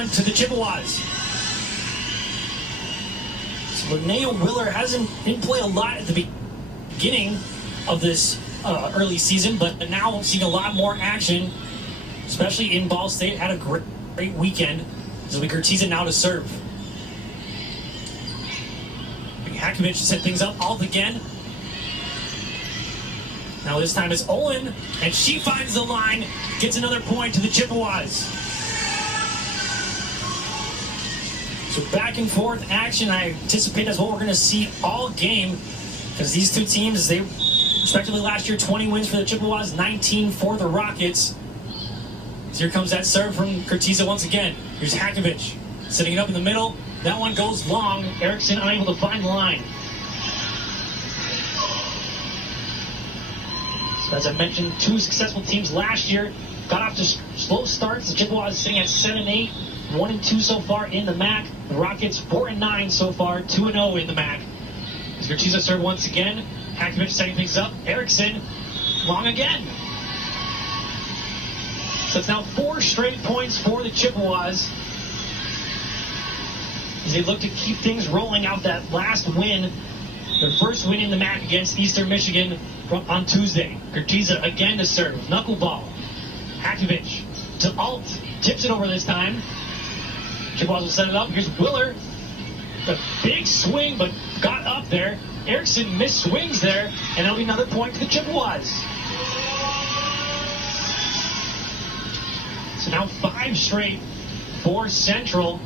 one to the Chippewas. So Linnea Willer didn't play a lot at the beginning of this early season, but now we've seen a lot more action, especially in Ball State. Had a great weekend. So Gertiza now to serve. Hakovic set things up. Alt again. Now this time it's Olin, and she finds the line, gets another point to the Chippewas. So back and forth action, I anticipate that's what we're going to see all game, because these two teams, they respectively last year 20 wins for the Chippewas, 19 for the Rockets. So here comes that serve from Gertiza once again. Here's Hakovic setting it up in the middle. That one goes long. Erickson unable to find the line. So as I mentioned, two successful teams last year got off to slow starts. The Chippewas sitting at 7-8, 1-2 so far in the MAC. The Rockets 4-9 so far, 2-0 in the MAC. As Gertiza serve once again, Hakovic setting things up. Erickson long again. So it's now 4 straight points for the Chippewas, as they look to keep things rolling out that last win, their first win in the MAC against Eastern Michigan on Tuesday. Gertiza again to serve, knuckleball. Hakovic to Alt, tips it over this time. Chippewas will set it up. Here's Willer, a big swing, but got up there. Erickson missed swings there, and that'll be another point to the Chippewas. So now 5 straight for Central,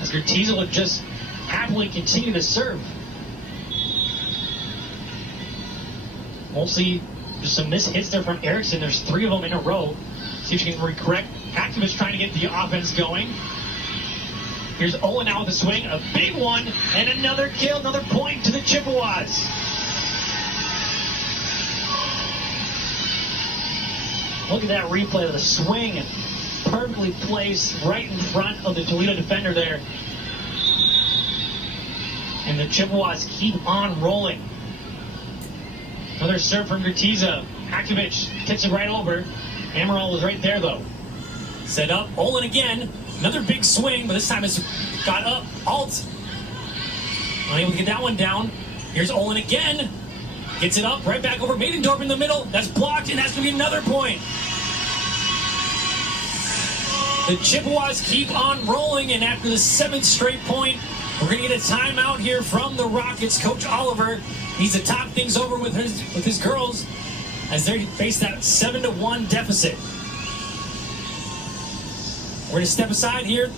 as Gertiza would just happily continue to serve. Mostly just some missed hits there from Erickson. There's 3 of them in a row. See if she can recorrect. Hakovic trying to get the offense going. Here's Owen now with a swing. A big one. And another kill. Another point to the Chippewas. Look at that replay of the swing. Perfectly placed right in front of the Toledo defender there. And the Chippewas keep on rolling. Another serve from Gertiza. Hakovic tips it right over. Ammeraal was right there, though. Set up. Olin again. Another big swing, but this time it's got up. Alt. Unable to get that one down. Here's Olin again. Gets it up. Right back over. Maidendorf in the middle. That's blocked, and that's going to be another point. The Chippewas keep on rolling, and after the 7th straight point, we're going to get a timeout here from the Rockets. Coach Oliver needs to top things over with his girls as they face that 7-1 deficit. We're going to step aside here.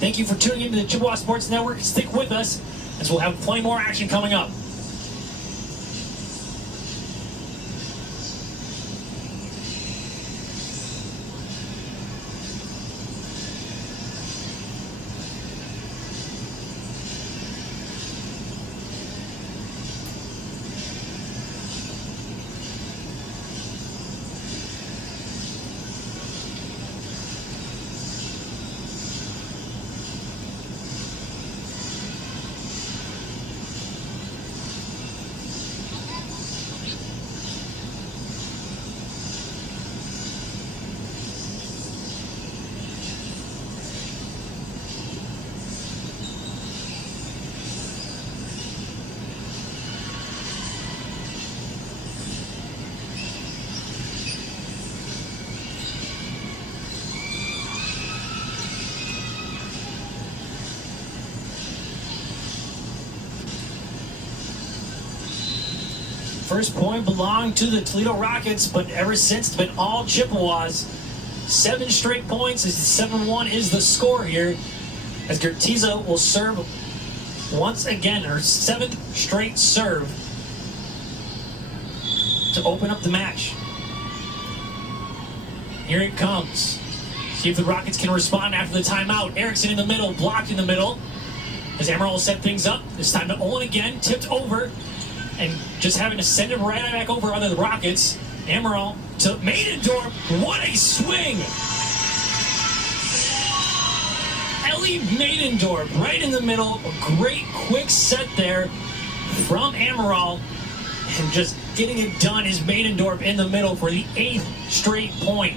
Thank you for tuning into the Chippewa Sports Network. Stick with us, as we'll have plenty more action coming up. First point belonged to the Toledo Rockets, but ever since it's been all Chippewas. 7 straight points, as 7-1 is the score here, as Gertiza will serve once again, her 7th straight serve to open up the match. Here it comes. See if the Rockets can respond after the timeout. Erickson in the middle, blocked in the middle, as Ammeraal will set things up. This time to Olin again, tipped over, and just having to send him right back over on the Rockets. Ammeraal to Maidendorf. What a swing! Ellie Maidendorf right in the middle. A great quick set there from Ammeraal. And just getting it done is Maidendorf in the middle for the 8th straight point.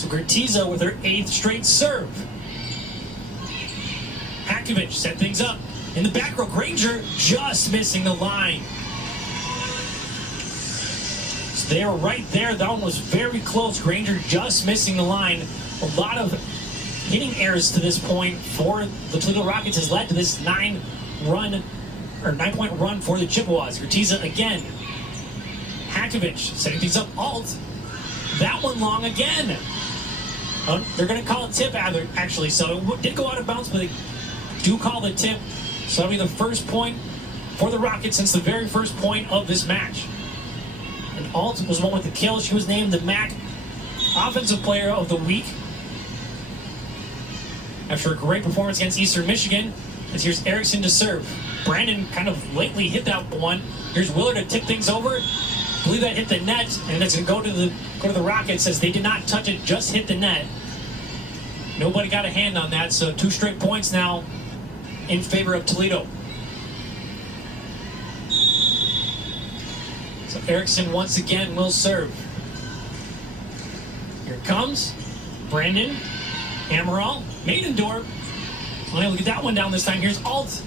So Gertiza with her 8th straight serve. Hakovic set things up. In the back row, Granger just missing the line. So they were right there. That one was very close. Granger just missing the line. A lot of hitting errors to this point for the Toledo Rockets has led to this 9-point run for the Chippewas. Gertiza again. Hakovic setting things up. Alt. That one long again. They're going to call it tip actually, so it did go out of bounds, but they do call the tip. So that'll be the first point for the Rockets since the very first point of this match. And Alt was one with the kill. She was named the MAC Offensive Player of the Week after a great performance against Eastern Michigan. As here's Erickson to serve. Brandon kind of lately hit that one. Here's Willard to tip things over. I believe that hit the net, and it's going to go to the Rockets as they did not touch it, just hit the net. Nobody got a hand on that, so 2 straight points now in favor of Toledo. So Erickson once again will serve. Here it comes. Brandon. Ammeraal. Maidendorf. Unable to get that one down this time. Here's Alt.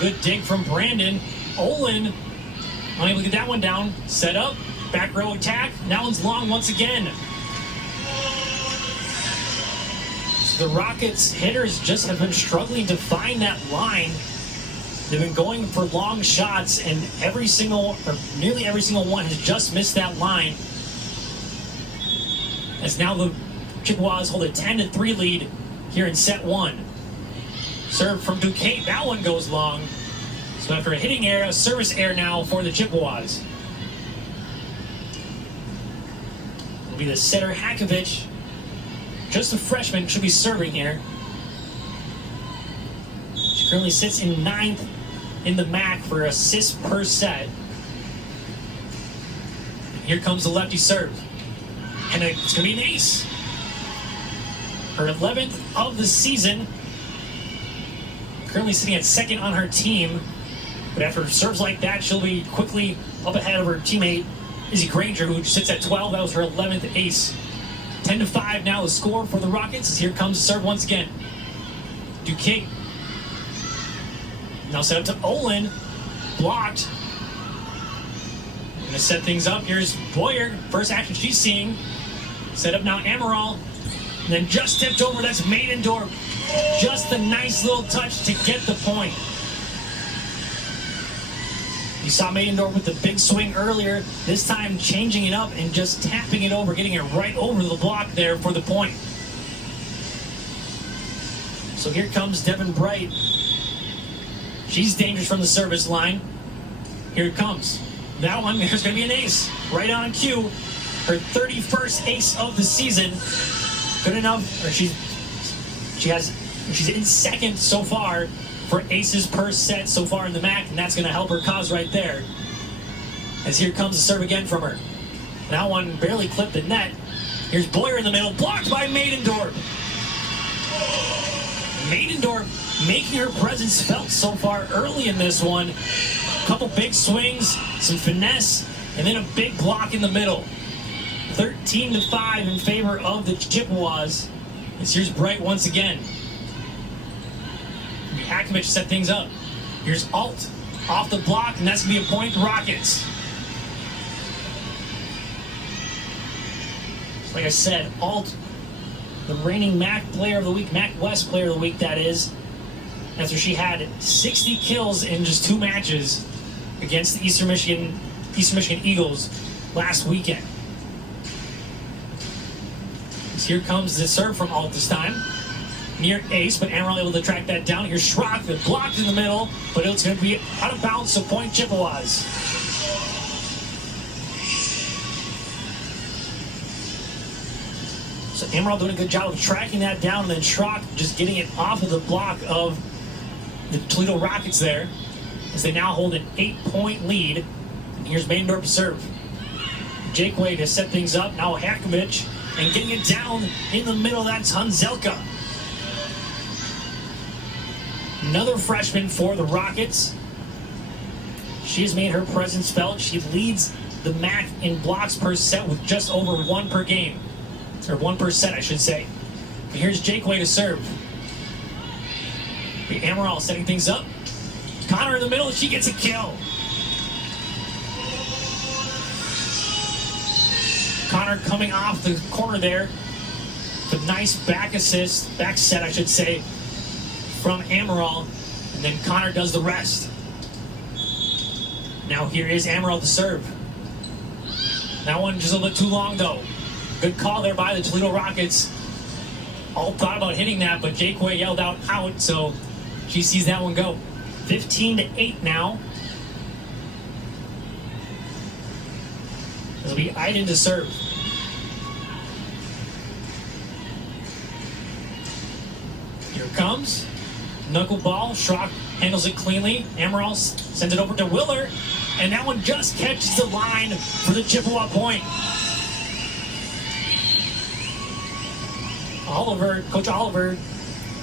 Good dig from Brandon. Olin. Unable to get that one down. Set up. Back row attack. That one's long once again. So the Rockets hitters just have been struggling to find that line. They've been going for long shots, and nearly every single one has just missed that line. As now the Chippewas hold a 10-3 lead here in set 1. Serve from Duquesne. That one goes long. So after a hitting error, a service error now for the Chippewas. It'll be the setter Hakovic. Just a freshman should be serving here. She currently sits in 9th in the MAC for assists per set. Here comes the lefty serve. And it's going to be an ace. Her 11th of the season. Currently sitting at 2nd on her team. But after serves like that, she'll be quickly up ahead of her teammate, Izzy Granger, who sits at 12. That was her 11th ace. 10-5 now the score for the Rockets. As here comes the serve once again. Duquesne. Now set up to Olin. Blocked. Going to set things up. Here's Boyer. First action she's seeing. Set up now Ammeraal. And then just tipped over. That's Maidendorf. Just a nice little touch to get the point. You saw Maidendorf with the big swing earlier. This time changing it up and just tapping it over, getting it right over the block there for the point. So here comes Devin Bright. She's dangerous from the service line. Here it comes. That one, there's going to be an ace. Right on cue. Her 31st ace of the season. Good enough. Or she's in 2nd so far for aces per set so far in the MAC, and that's going to help her cause right there. As here comes the serve again from her. That one barely clipped the net. Here's Boyer in the middle, blocked by Maidendorf. Maidendorf making her presence felt so far early in this one. A couple big swings, some finesse, and then a big block in the middle. 13-5 in favor of the Chippewas. As here's Bright once again. Hakovic set things up. Here's Alt off the block, and that's going to be a point to Rockets. Like I said, Alt, the reigning MAC Player of the Week, MAC West Player of the Week, that is, after she had 60 kills in just 2 matches against the Eastern Michigan Eagles last weekend. So here comes the serve from Alt this time. Near ace, but Ammeraal able to track that down. Here's Schrock, that blocked in the middle, but it's going to be out of bounds, so point Chippewas. So Ammeraal doing a good job of tracking that down, and then Schrock just getting it off of the block of the Toledo Rockets there, as they now hold an 8-point lead. And here's Maidendorf to serve. Jake Way to set things up. Now Hakovic, and getting it down in the middle, that's Hanzelka. Another freshman for the Rockets. She has made her presence felt. She leads the MAC in blocks per set with just over 1 per game. Or 1 per set, I should say. And here's Jakeway to serve. The Ammeraal setting things up. Connor in the middle, she gets a kill. Connor coming off the corner there. The nice back assist, back set, I should say, from Ammeraal. And then Connor does the rest. Now here is Ammeraal to serve. That one just a little bit too long, though. Good call there by the Toledo Rockets. All thought about hitting that, but Jakeway yelled out, so she sees that one go. 15-8 now. It'll be Iden to serve. Here it comes. Knuckleball. Schrock handles it cleanly. Ammeraal sends it over to Willer. And that one just catches the line for the Chippewa point. Coach Oliver,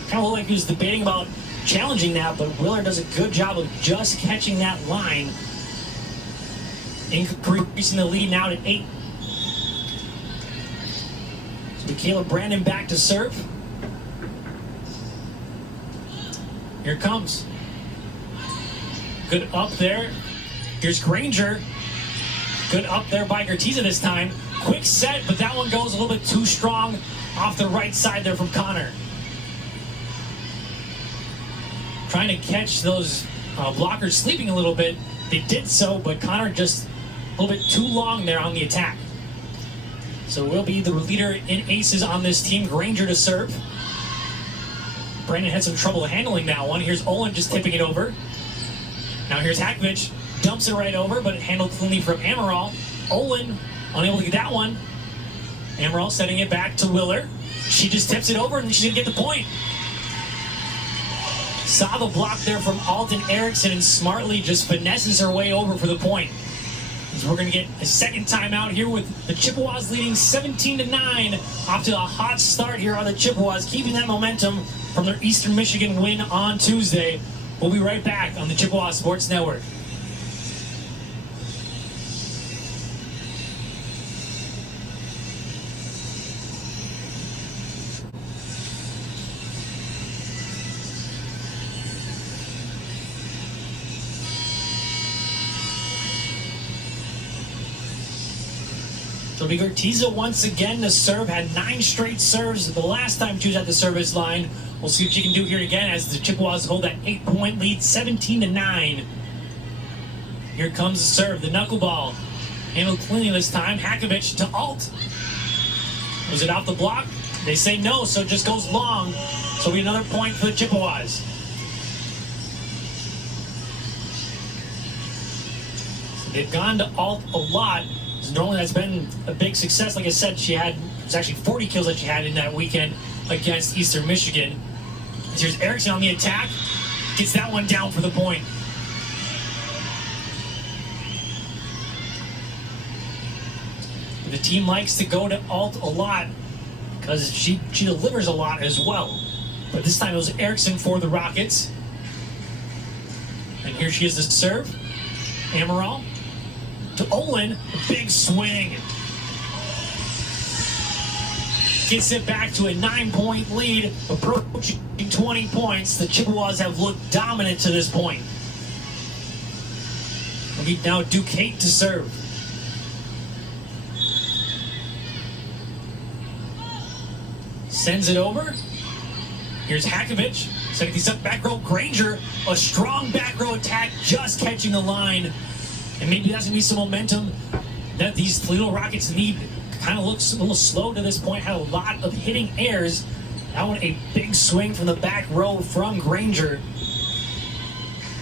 kind of looked like he was debating about challenging that, but Willer does a good job of just catching that line, increasing the lead now to 8. So Michaela Brandon back to serve. Here it comes. Good up there. Here's Granger. Good up there by Gertiza this time. Quick set, but that one goes a little bit too strong off the right side there from Connor. Trying to catch those blockers sleeping a little bit. They did so, but Connor just a little bit too long there on the attack. So we'll be the leader in aces on this team. Granger to serve. Brandon had some trouble handling that one. Here's Olin just tipping it over. Now here's Hakovich. Dumps it right over, but handled cleanly from Ammeraal. Olin unable to get that one. Ammeraal setting it back to Willer. She just tips it over, and she's going to get the point. Saw the block there from Alton Erickson, and smartly just finesses her way over for the point. As we're going to get a second timeout here with the Chippewas leading 17-9. Off to a hot start here on the Chippewas, keeping that momentum from their Eastern Michigan win on Tuesday. We'll be right back on the Chippewa Sports Network. So we Gertiza once again to serve, had 9 straight serves the last time she was at the service line. We'll see what she can do here again as the Chippewas hold that 8-point lead, 17-9. Here comes the serve, the knuckleball. Handled cleanly this time. Hakovich to Alt. Was it off the block? They say no, so it just goes long. So we another point for the Chippewas. So they've gone to Alt a lot. Normally that's been a big success. Like I said, it was actually 40 kills that she had in that weekend against Eastern Michigan. Here's Erickson on the attack. Gets that one down for the point. The team likes to go to Alt a lot because she delivers a lot as well. But this time it was Erickson for the Rockets. And here she is to serve. Ammeraal to Olin, a big swing. Gets it back to a 9-point lead, approaching 20 points. The Chippewas have looked dominant to this point. We now Duquette to serve. Sends it over. Here's Hakovich. Setting these up back row. Granger, a strong back row attack, just catching the line. And maybe that's going to be some momentum that these Toledo Rockets need. Kind of looks a little slow to this point. Had a lot of hitting airs. That one a big swing from the back row from Granger.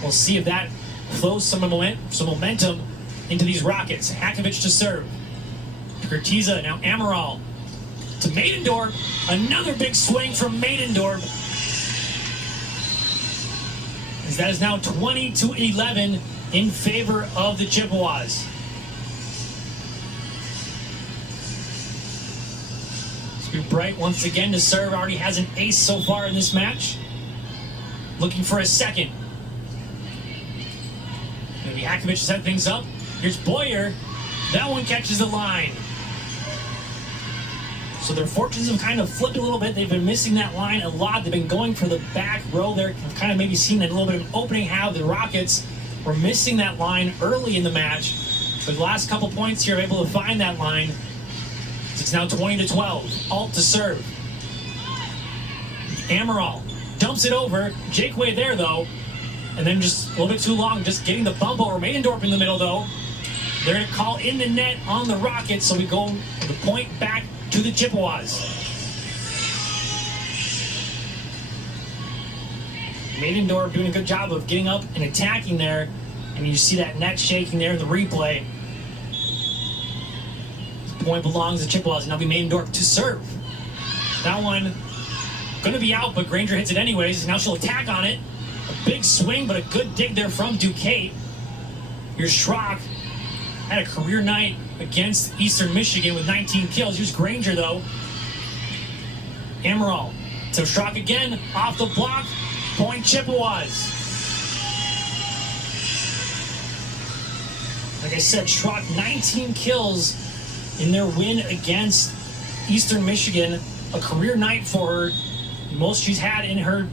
We'll see if that flows some momentum into these Rockets. Hakovich to serve. Gertiza, now Ammeraal to Maidendorp. Another big swing from Maidendorp. As that is now 20-11 in favor of the Chippewas. Scoop Bright once again to serve. Already has an ace so far in this match. Looking for a second. Maybe Hakovich set things up. Here's Boyer. That one catches the line. So their fortunes have kind of flipped a little bit. They've been missing that line a lot. They've been going for the back row there. I've kind of maybe seen a little bit of an opening how the Rockets were missing that line early in the match. But the last couple points here, able to find that line. It's now 20-12. Alt to serve. Ammeraal dumps it over. Jakeway there, though. And then just a little bit too long, just getting the bump over. Maidendorp in the middle, though. They're going to call in the net on the Rockets, so we go the point back to the Chippewas. Maidendorp doing a good job of getting up and attacking there. And you see that net shaking there in the replay. This point belongs to Chippewas. Now be Maidendorp to serve. That one going to be out, but Granger hits it anyways. Now she'll attack on it. A big swing, but a good dig there from Duquette. Here's Schrock. Had a career night against Eastern Michigan with 19 kills. Here's Granger, though. Ammeraal. So Schrock again, off the block. Point Chippewas. Like I said, Schrock, 19 kills in their win against Eastern Michigan. A career night for her. Most she's had in her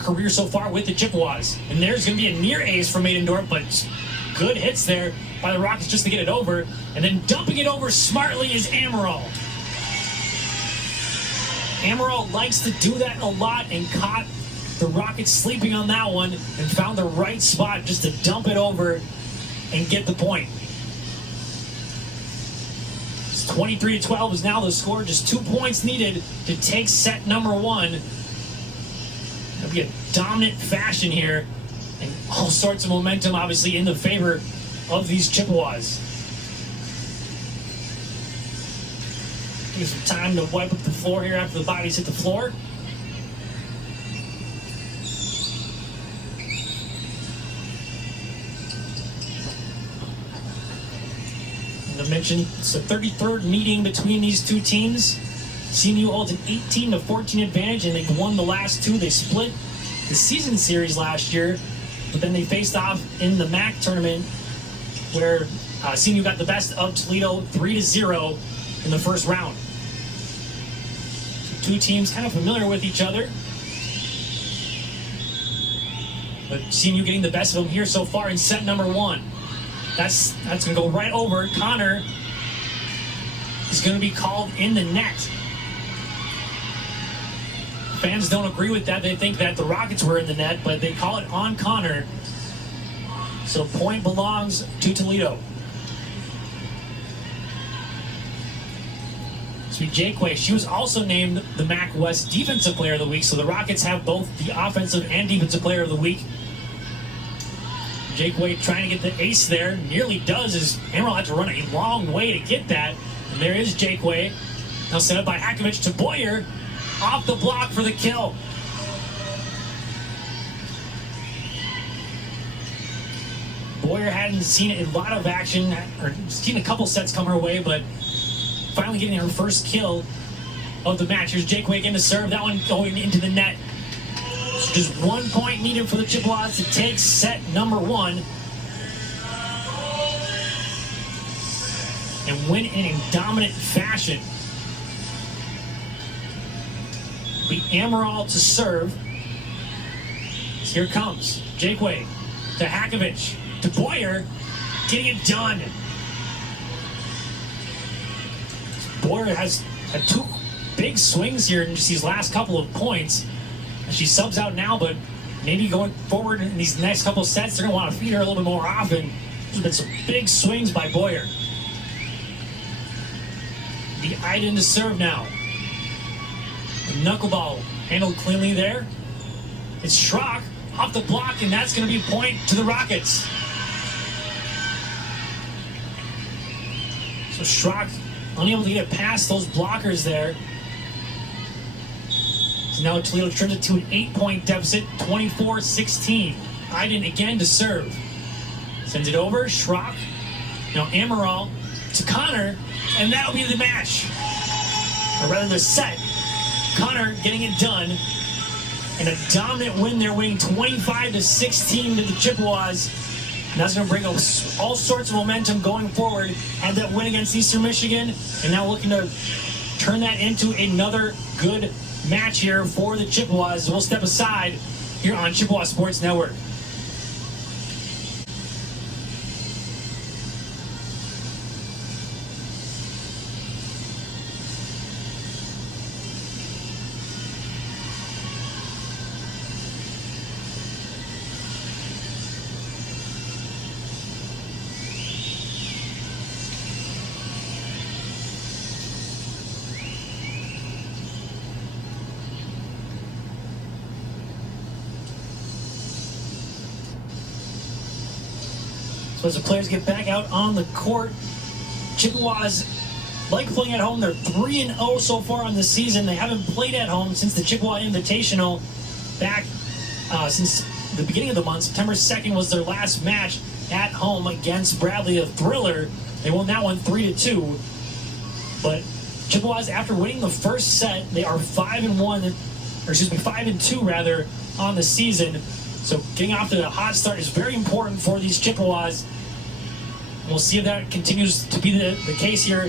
career so far with the Chippewas. And there's going to be a near ace for Maidendorp, but good hits there by the Rockets just to get it over. And then dumping it over smartly is Ammeraal. Ammeraal likes to do that a lot and caught the Rockets sleeping on that one and found the right spot just to dump it over and get the point. It's 23-12 is now the score. Just 2 points needed to take set number one. It'll be a dominant fashion here. And all sorts of momentum, obviously, in the favor of these Chippewas. Give some time to wipe up the floor here after the bodies hit the floor. As I mentioned, it's the 33rd meeting between these two teams. Cmu holds an 18-14 advantage, and they've won the last two. They split the season series last year, but then they faced off in the MAC tournament where Cmu got the best of Toledo 3-0 in the first round. So two teams kind of familiar with each other, but Cmu getting the best of them here so far in set number one. That's going to go right over. Connor is going to be called in the net. Fans don't agree with that. They think that the Rockets were in the net, but they call it on Connor. So point belongs to Toledo. Sweet Jakeway, she was also named the MAC West Defensive Player of the Week, so the Rockets have both the Offensive and Defensive Player of the Week. Jakeway trying to get the ace there, nearly does, as Ammeraal had to run a long way to get that. And there is Jakeway. Now set up by Hakovich to Boyer. Off the block for the kill. Boyer hadn't seen a lot of action, or seen a couple sets come her way, but finally getting her first kill of the match. Here's Jakeway again to serve. That one going into the net. So just 1 point needed for the Chippewas to take set number one and win in a dominant fashion. Be Ammeraal to serve. Here comes Jakeway to Hakovich to Boyer, getting it done. Boyer has had two big swings here in just these last couple of points. And she subs out now, but maybe going forward in these next couple of sets, they're going to want to feed her a little bit more often. There's been some big swings by Boyer. The Iden to serve now. The knuckleball handled cleanly there. It's Schrock off the block, and that's going to be a point to the Rockets. So Schrock unable to get it past those blockers there. So now Toledo turns it to an 8-point deficit, 24-16. Iden again to serve. Sends it over, Schrock. Now Ammeraal to Connor, and that'll be the match. Or rather the set. Connor getting it done. And a dominant win there, winning 25-16 to the Chippewas. And that's going to bring us all sorts of momentum going forward. Had that win against Eastern Michigan, and now looking to turn that into another good match here for the Chippewas. We'll step aside here on Chippewa Sports Network. So as the players get back out on the court, Chippewas like playing at home. They're 3-0 so far on the season. They haven't played at home since the Chippewa Invitational back since the beginning of the month. September 2nd was their last match at home against Bradley, a thriller. They won that one 3-2. But Chippewas, after winning the first set, they are 5-2 rather on the season. So getting off to a hot start is very important for these Chippewas. We'll see if that continues to be the case here.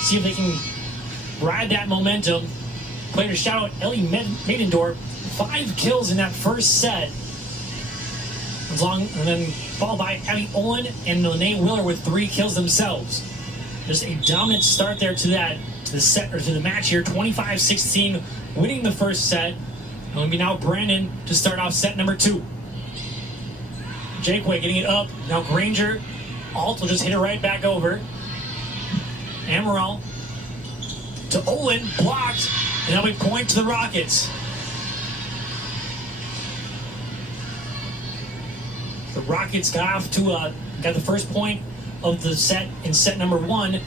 See if they can ride that momentum. Player to shout out Ellie Maidendorf. 5 kills in that first set. And then followed by Abby Olin and Lene Willer with 3 kills themselves. Just a dominant start there to the match here. 25-16, winning the first set. And it'll be now Brandon to start off set number 2. Jakeway getting it up. Now Granger. Alt will just hit it right back over. Ammeraal to Olin. Blocked. And that'll be point to the Rockets. The Rockets got the first point of the set in set number 1.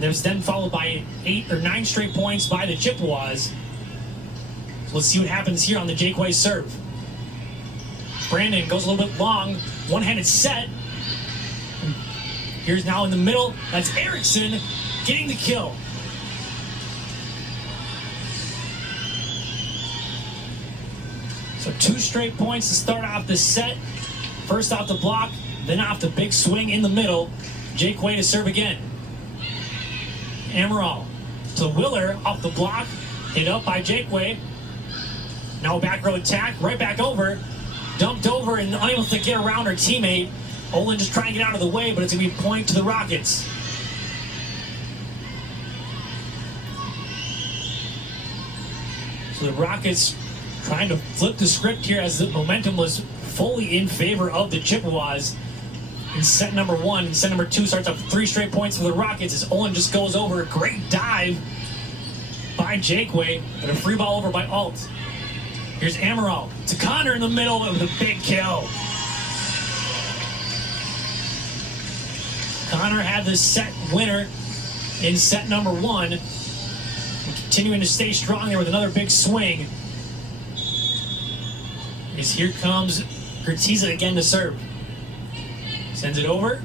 There's then followed by 8 or 9 straight points by the Chippewas. So let's see what happens here on the Jakeway serve. Brandon goes a little bit long, one-handed set. Here's now in the middle. That's Erickson getting the kill. So 2 straight points to start off the set. First off the block, then off the big swing in the middle. Jakeway to serve again. Ammeraal to Willer off the block. Hit up by Jakeway. Now back row attack, right back over. Dumped over and unable to get around her teammate. Olin just trying to get out of the way, but it's going to be point to the Rockets. So the Rockets trying to flip the script here as the momentum was fully in favor of the Chippewas. In set number 1, and set number 2 starts off 3 straight points for the Rockets as Olin just goes over. Great dive by Jakeway, but a free ball over by Alt. Here's Ammeraal to Connor in the middle with a big kill. Connor had the set winner in set number 1. And continuing to stay strong there with another big swing. As here comes Gertiza again to serve. Sends it over.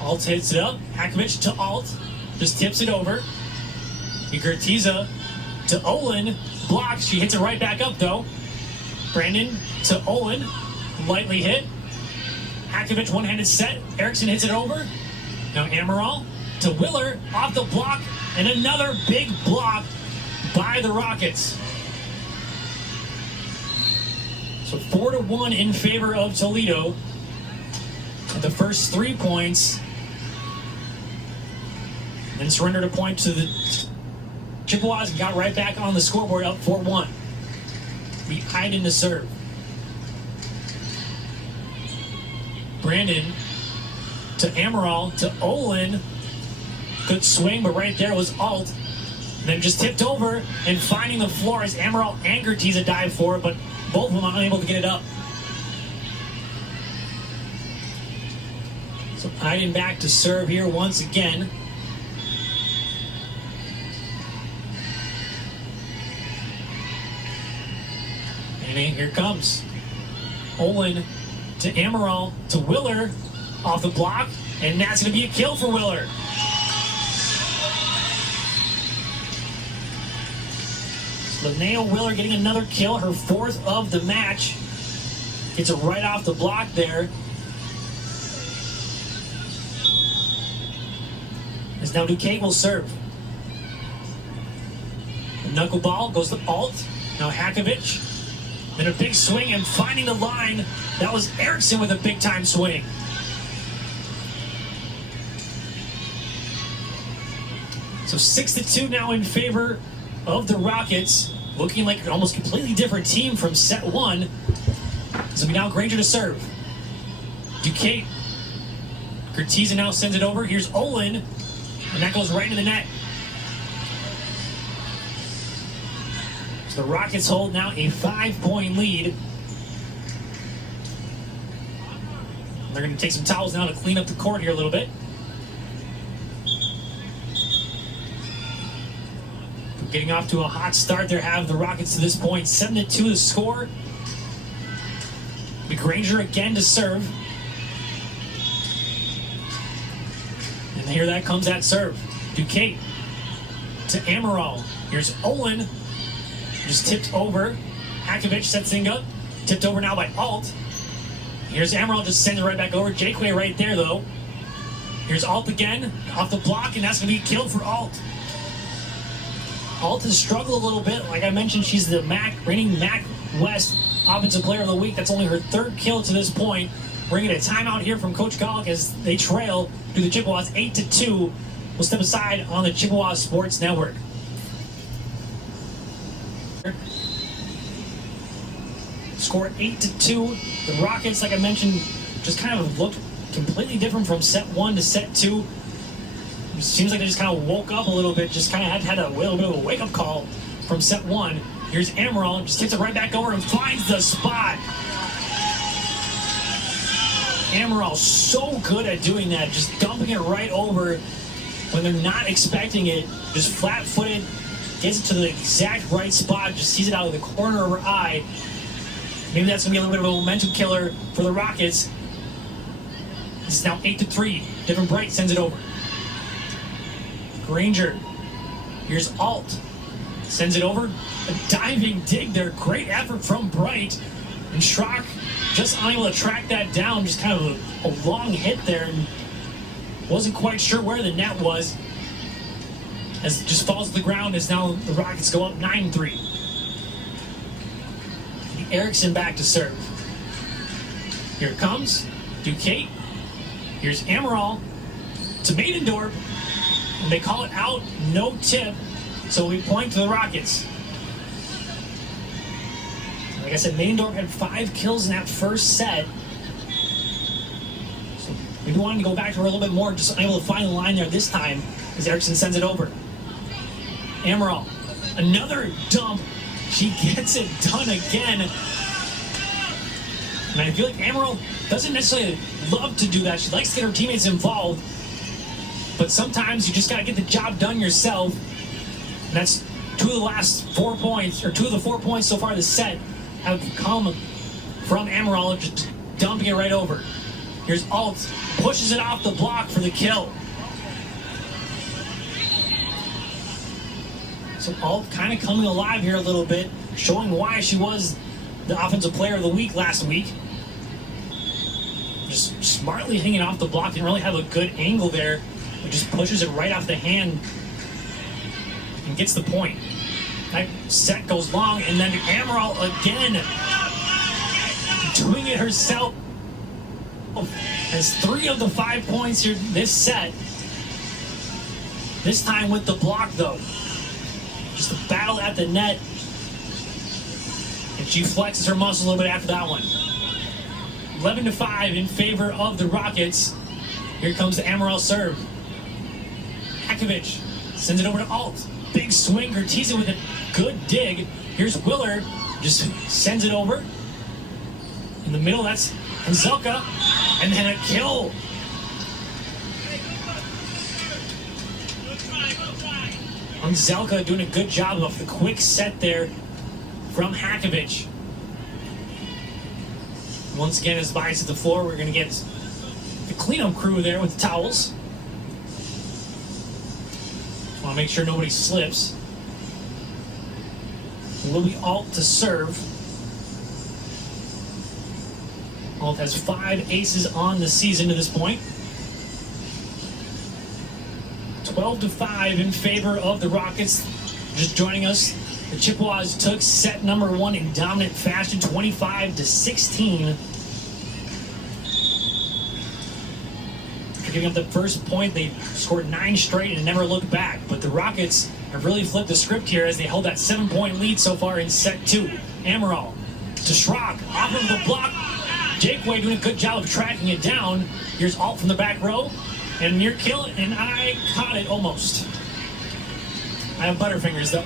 Alt hits it up. Hakovic to Alt. Just tips it over. Gertiza to Olin. Blocks. She hits it right back up though. Brandon to Olin. Lightly hit. Hakovic one-handed set. Erickson hits it over. Now Ammeraal to Willer. Off the block. And another big block by the Rockets. So 4-1 in favor of Toledo. The first 3 points. Then surrendered a point to the Chippewas and got right back on the scoreboard up 4-1. Behind in to serve. Brandon to Ammeraal to Olin. Good swing, but right there was Alt. And then just tipped over and finding the floor as Ammeraal and Gertiza dive for it, but both of them unable to get it up. So Iden back to serve here once again. And here comes Olin to Ammeraal to Willer off the block, and that's going to be a kill for Willer. Linnea Willer getting another kill, her 4th of the match. Gets it right off the block there. As now Duquesne will serve. Knuckleball goes to Alt. Now Hakovic. Then a big swing and finding the line. That was Eriksson with a big-time swing. So 6-2 now in favor of the Rockets. Looking like an almost completely different team from set one. This will be now Granger to serve. Duquette. Kurtiza now sends it over. Here's Olin. And that goes right into the net. So the Rockets hold now a 5-point lead. They're going to take some towels now to clean up the court here a little bit. Getting off to a hot start there have the Rockets to this point. 7-2 the score. Granger again to serve. And here that comes that serve. Duquette to Ammeraal. Here's Olin. Just tipped over. Hakovic sets things up. Tipped over now by Alt. Here's Ammeraal, just sends it right back over. Jakeway right there though. Here's Alt again. Off the block, and that's going to be killed for Alt. Alt has struggled a little bit. Like I mentioned, she's the reigning MAC West Offensive Player of the Week. That's only her third kill to this point. We're going to get a timeout here from Coach Golick as they trail to the Chippewas 8-2. We'll step aside on the Chippewa Sports Network. Score 8-2. The Rockets, like I mentioned, just kind of looked completely different from set one to set two. It seems like they just kind of woke up a little bit, just kind of had a little bit of a wake-up call from set one. Here's Ammeraal, just tips it right back over and finds the spot. Ammeraal so good at doing that, just dumping it right over when they're not expecting it, just flat-footed, gets it to the exact right spot, just sees it out of the corner of her eye. Maybe that's going to be a little bit of a momentum killer for the Rockets. It's now 8-3. Different Bright sends it over. Granger. Here's Alt. Sends it over. A diving dig there. Great effort from Bright. And Schrock just unable to track that down. Just kind of a long hit there. And wasn't quite sure where the net was. As it just falls to the ground as now the Rockets go up 9-3. Eriksson back to serve. Here it comes. Duquette. Here's Ammeraal to Maidendorp. And they call it out. No tip. So we point to the Rockets. Like I said, Maidendorp had 5 kills in that first set. So maybe wanting to go back to her a little bit more, just unable to find the line there this time as Eriksson sends it over. Ammeraal. Another dump. She gets it done again. And I feel like Ammeraal doesn't necessarily love to do that. She likes to get her teammates involved. But sometimes you just got to get the job done yourself. And that's 2 of the last 4 points, or 2 of the 4 points so far this set have come from Ammeraal, just dumping it right over. Here's Alt. Pushes it off the block for the kill. So Alt kind of coming alive here a little bit, showing why she was the Offensive Player of the Week last week. Just smartly hanging off the block, didn't really have a good angle there, but just pushes it right off the hand and gets the point. That set goes long, and then Ammeraal again doing it herself. Has 3 of the 5 points here this set. This time with the block though. Just a battle at the net. And she flexes her muscle a little bit after that one. 11-5 in favor of the Rockets. Here comes the Ammeraal serve. Hakovic sends it over to Alt. Big swing. Kurtiza with a good dig. Here's Willard. Just sends it over. In the middle, that's Hanzelka. And then a kill. Hanzelka doing a good job of the quick set there from Hakovic. Once again, as bias at the floor, we're going to get the cleanup crew there with the towels. Want to make sure nobody slips. It will be Alt to serve. Alt has 5 aces on the season to this point. 12-5 in favor of the Rockets. just joining us, the Chippewas took set number 1 in dominant fashion, 25-16. After giving up the first point, they scored 9 straight and never looked back. But the Rockets have really flipped the script here as they held that 7-point lead so far in set 2. Ammeraal to Schrock, off of the block. Jakeway doing a good job of tracking it down. Here's Alt from the back row, and near kill, and I caught it almost. I have butterfingers though.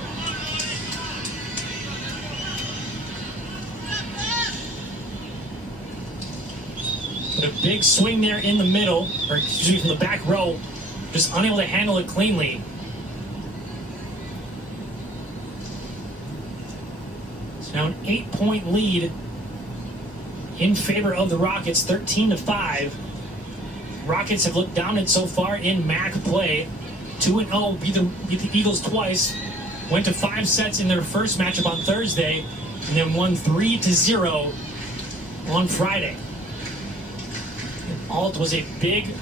But a big swing there in the middle, or excuse me, from the back row, just unable to handle it cleanly. So now an 8-point lead in favor of the Rockets, 13-5. Rockets have looked dominant so far in MAC play. 2-0, beat the Eagles twice. Went to 5 sets in their first matchup on Thursday, and then won 3-0 on Friday. And Alt was a big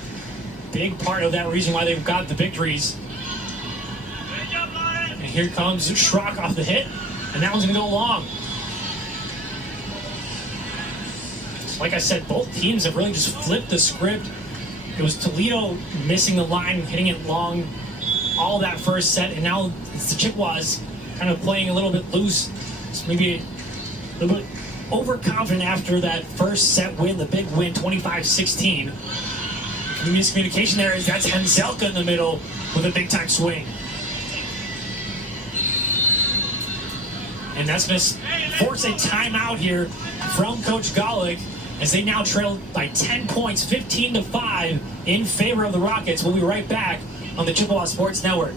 part of that reason why they've got the victories. And here comes Schrock off the hit, and that one's going to go long. Like I said, both teams have really just flipped the script. It was Toledo missing the line, hitting it long all that first set, and now it's the Chippewas kind of playing a little bit loose. It's maybe a little bit overconfident after that first set win, the big win, 25-16. The miscommunication there is that's Hanzelka in the middle with a big-time swing. And that's going to force a timeout here from Coach Golick, as they now trail by 10 points, 15-5 in favor of the Rockets. We'll be right back on the Chippewa Sports Network.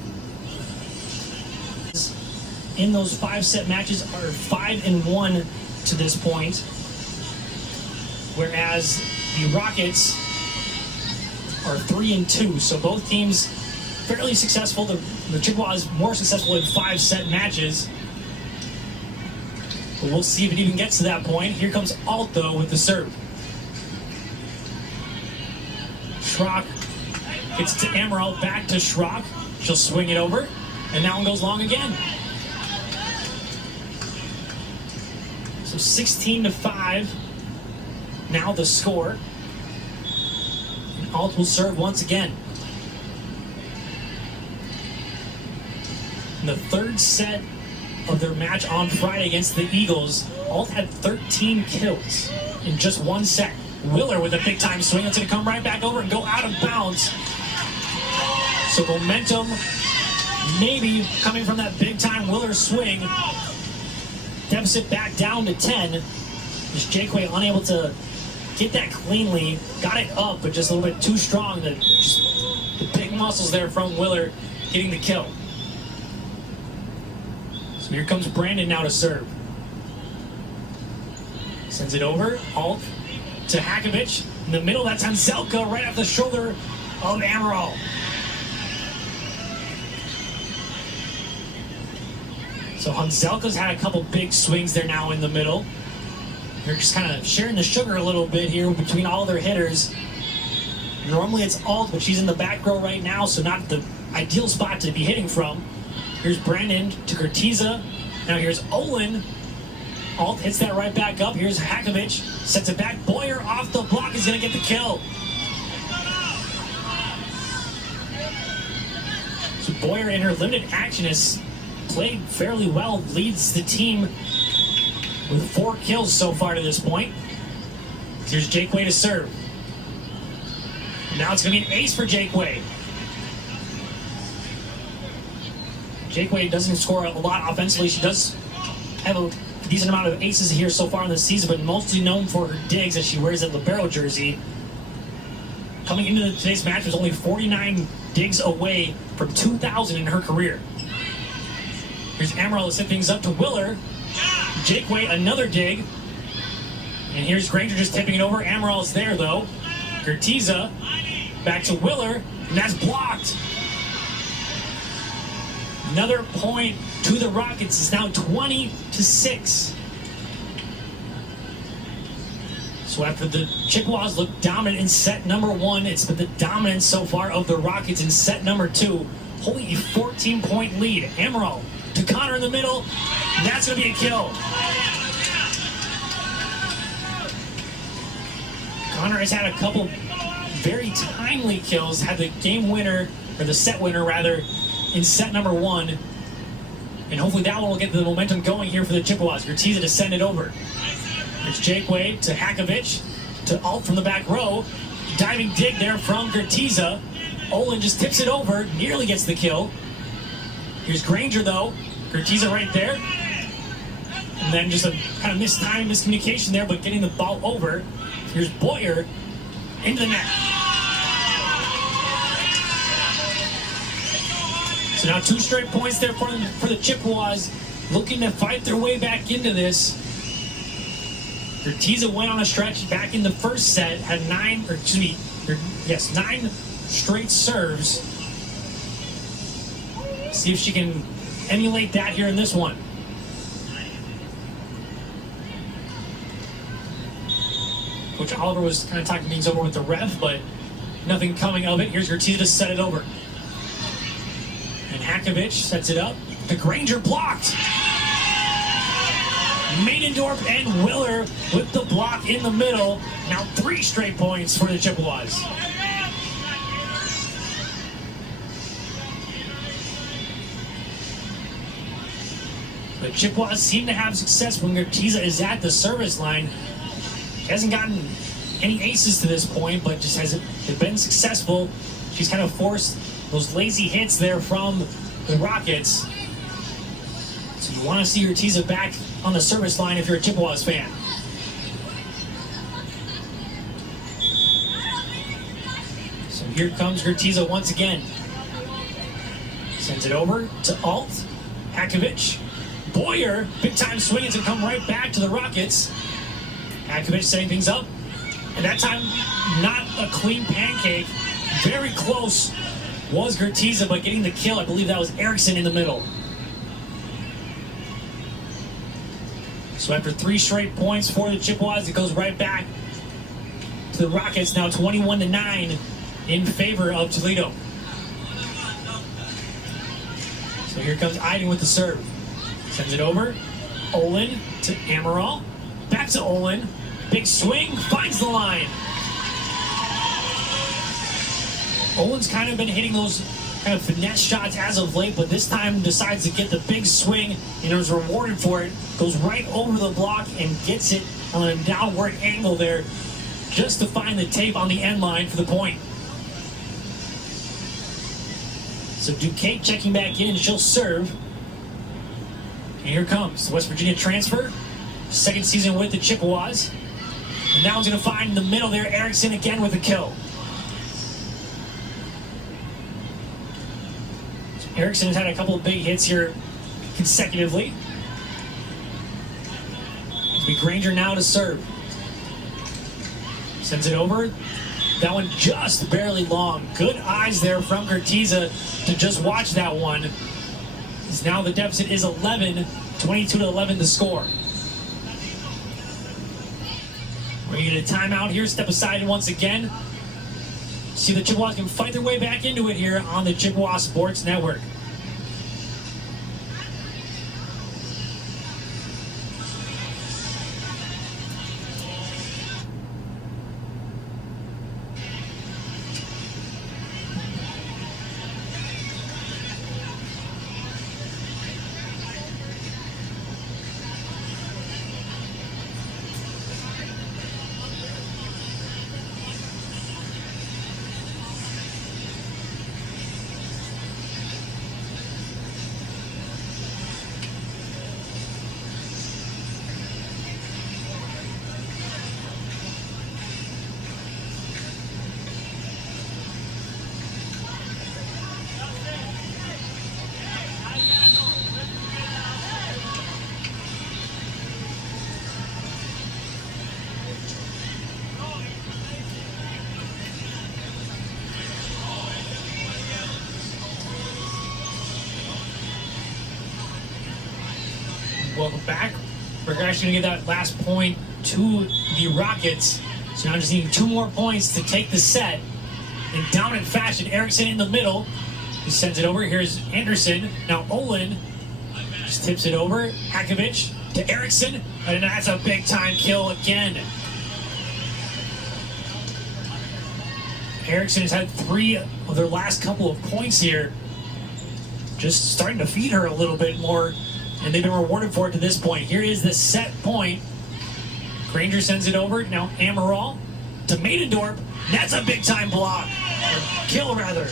In those 5-set matches are 5-1 to this point, whereas the Rockets are 3-2. So both teams fairly successful. The Chippewas more successful in 5-set matches. But we'll see if it even gets to that point. Here comes Alt, though, with the serve. Schrock gets to Ammeraal, back to Schrock. She'll swing it over, and that one goes long again. So 16-5, now the score. And Alt will serve once again. In the third set of their match on Friday against the Eagles, Alt had 13 kills in just one set. Willer with a big-time swing that's going to come right back over and go out of bounds. So momentum maybe coming from that big-time Willer swing. Deficit back down to 10. Just Jakeway unable to get that cleanly. Got it up, but just a little bit too strong. The big muscles there from Willer getting the kill. So here comes Brandon now to serve. Sends it over. Alt to Hakovich. In the middle, that's Hanzelka right off the shoulder of Ammeraal. So Hanzelka's had a couple big swings there now in the middle. They're just kind of sharing the sugar a little bit here between all their hitters. Normally it's Alt, but she's in the back row right now, so not the ideal spot to be hitting from. Here's Brandon to Kurtiza. Now here's Olin. Alt hits that right back up. Here's Hakovich. Sets it back. Boyer off the block is going to get the kill. So Boyer in her limited action has played fairly well. Leads the team with 4 kills so far to this point. Here's Jakeway to serve. Now it's going to be an ace for Jakeway. Jakeway doesn't score a lot offensively. She does have a decent amount of aces here so far in the season, but mostly known for her digs as she wears that libero jersey. Coming into today's match was only 49 digs away from 2,000 in her career. Here's Ammeraal to set things up to Willer. Jakeway, another dig. And here's Granger just tipping it over. Ammeral's there, though. Kurtiza back to Willer, and that's blocked. Another point to the Rockets. It's now 20-6. So after the Chippewas looked dominant in set number 1, it's been the dominance so far of the Rockets in set number 2. Holding a 14-point lead. Ammeraal to Connor in the middle. And that's going to be a kill. Connor has had a couple very timely kills, had the game winner, or the set winner rather, in set number 1. And hopefully that one will get the momentum going here for the Chippewas. Urtiza to send it over. There's Jake Wade to Hakovic, to Alt from the back row. Diving dig there from Urtiza. Olin just tips it over, nearly gets the kill. Here's Granger though. Urtiza right there. And then just a kind of miscommunication there, but getting the ball over. Here's Boyer into the net. So now 2 straight points there for the Chippewas, looking to fight their way back into this. Urtiza went on a stretch back in the first set, had 9 straight serves. See if she can emulate that here in this one. Coach Oliver was kind of talking things over with the ref, but nothing coming of it. Here's Urtiza to set it over. And Hakovic sets it up. The Granger blocked. Maidendorf and Willer with the block in the middle. Now 3 straight points for the Chippewas. The Chippewas seem to have success when Urtiza is at the service line. She hasn't gotten any aces to this point, but just has been successful. She's kind of forced those lazy hits there from the Rockets. So you want to see Urtiza back on the service line if you're a Chippewas fan. So here comes Urtiza once again. Sends it over to Alt, Hakovic, Boyer, big time swing to come right back to the Rockets. Hakovic setting things up, and that time not a clean pancake. Very close was Urtiza, but getting the kill, I believe that was Erickson in the middle. So after 3 straight points for the Chippewas, it goes right back to the Rockets, now 21-9 in favor of Toledo. So here comes Iden with the serve. Sends it over. Olin to Ammeraal. Back to Olin. Big swing, finds the line. Olin's kind of been hitting those kind of finesse shots as of late, but this time decides to get the big swing and is rewarded for it. Goes right over the block and gets it on a downward angle there just to find the tape on the end line for the point. So Duquette checking back in, she'll serve. And here comes the West Virginia transfer. Second season with the Chippewas. And now he's going to find in the middle there Erickson again with a kill. So Erickson has had a couple of big hits here consecutively. It'll be Granger now to serve. Sends it over. That one just barely long. Good eyes there from Urtiza to just watch that one. As now the deficit is 11, 22-11 the score. We're going to get a timeout here, step aside once again. See if the Chippewas can fight their way back into it here on the Chippewa Sports Network. Welcome back. We're actually going to get that last point to the Rockets. So now just needing 2 more points to take the set. In dominant fashion, Erickson in the middle. He sends it over. Here's Anderson. Now Olin Just tips it over. Hakovic to Eriksson, and that's a big-time kill again. Eriksson has had 3 of their last couple of points here. Just starting to feed her a little bit more, and they've been rewarded for it to this point. Here is the set point. Granger sends it over. Now Ammeraal to Maidendorp. That's a big-time block. Or kill, rather.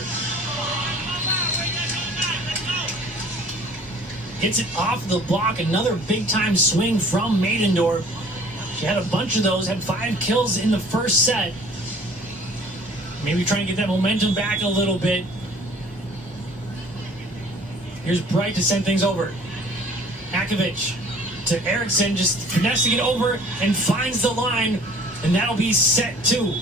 Gets it off the block. Another big-time swing from Maidendorp. She had a bunch of those. Had 5 kills in the first set. Maybe trying to get that momentum back a little bit. Here's Bright to send things over. Hakovic to Eriksson, just finessing it over and finds the line, and that'll be set 2.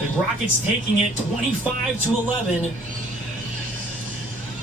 The Rockets taking it 25-11.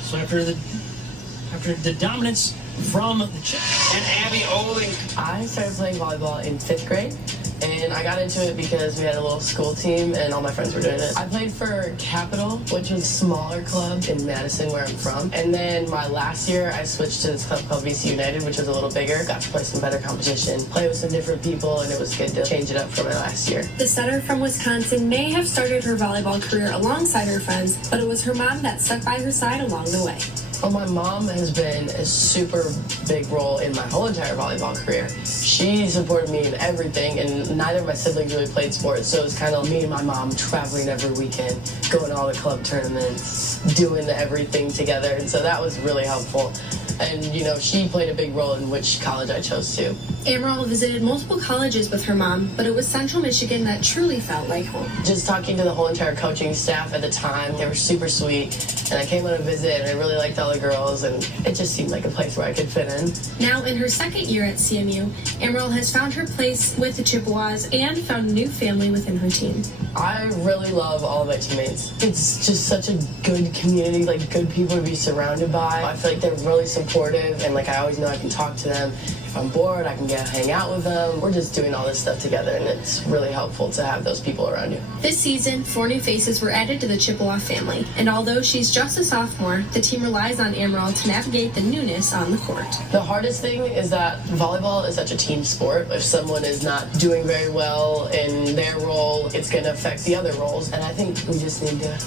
So after the dominance from the and Abby Oling. I started playing volleyball in 5th grade. And I got into it because we had a little school team and all my friends were doing it. I played for Capital, which was a smaller club in Madison, where I'm from. And then my last year, I switched to this club called VC United, which was a little bigger. Got to play some better competition, play with some different people, and it was good to change it up for my last year. The setter from Wisconsin may have started her volleyball career alongside her friends, but it was her mom that stuck by her side along the way. Well, my mom has been a super big role in my whole entire volleyball career. She supported me in everything, and neither of my siblings really played sports, so it was kind of me and my mom traveling every weekend, going to all the club tournaments, doing everything together, and so that was really helpful. And, you know, she played a big role in which college I chose to. Ammeraal visited multiple colleges with her mom, but it was Central Michigan that truly felt like home. Just talking to the whole entire coaching staff at the time, they were super sweet, and I came on a visit, and I really liked all the girls, and it just seemed like a place where I could fit in. Now in her 2nd year at CMU, Ammeraal has found her place with the Chippewas and found a new family within her team. I really love all of my teammates. It's just such a good community, like good people to be surrounded by. I feel like they're really supportive, and like I always know I can talk to them. If I'm bored, I can hang out with them. We're just doing all this stuff together, and it's really helpful to have those people around you. This season, 4 new faces were added to the Chippewa family, and although she's just a sophomore, the team relies on Ammeraal to navigate the newness on the court. The hardest thing is that volleyball is such a team sport. If someone is not doing very well in their role, it's going to affect the other roles, and I think we just need to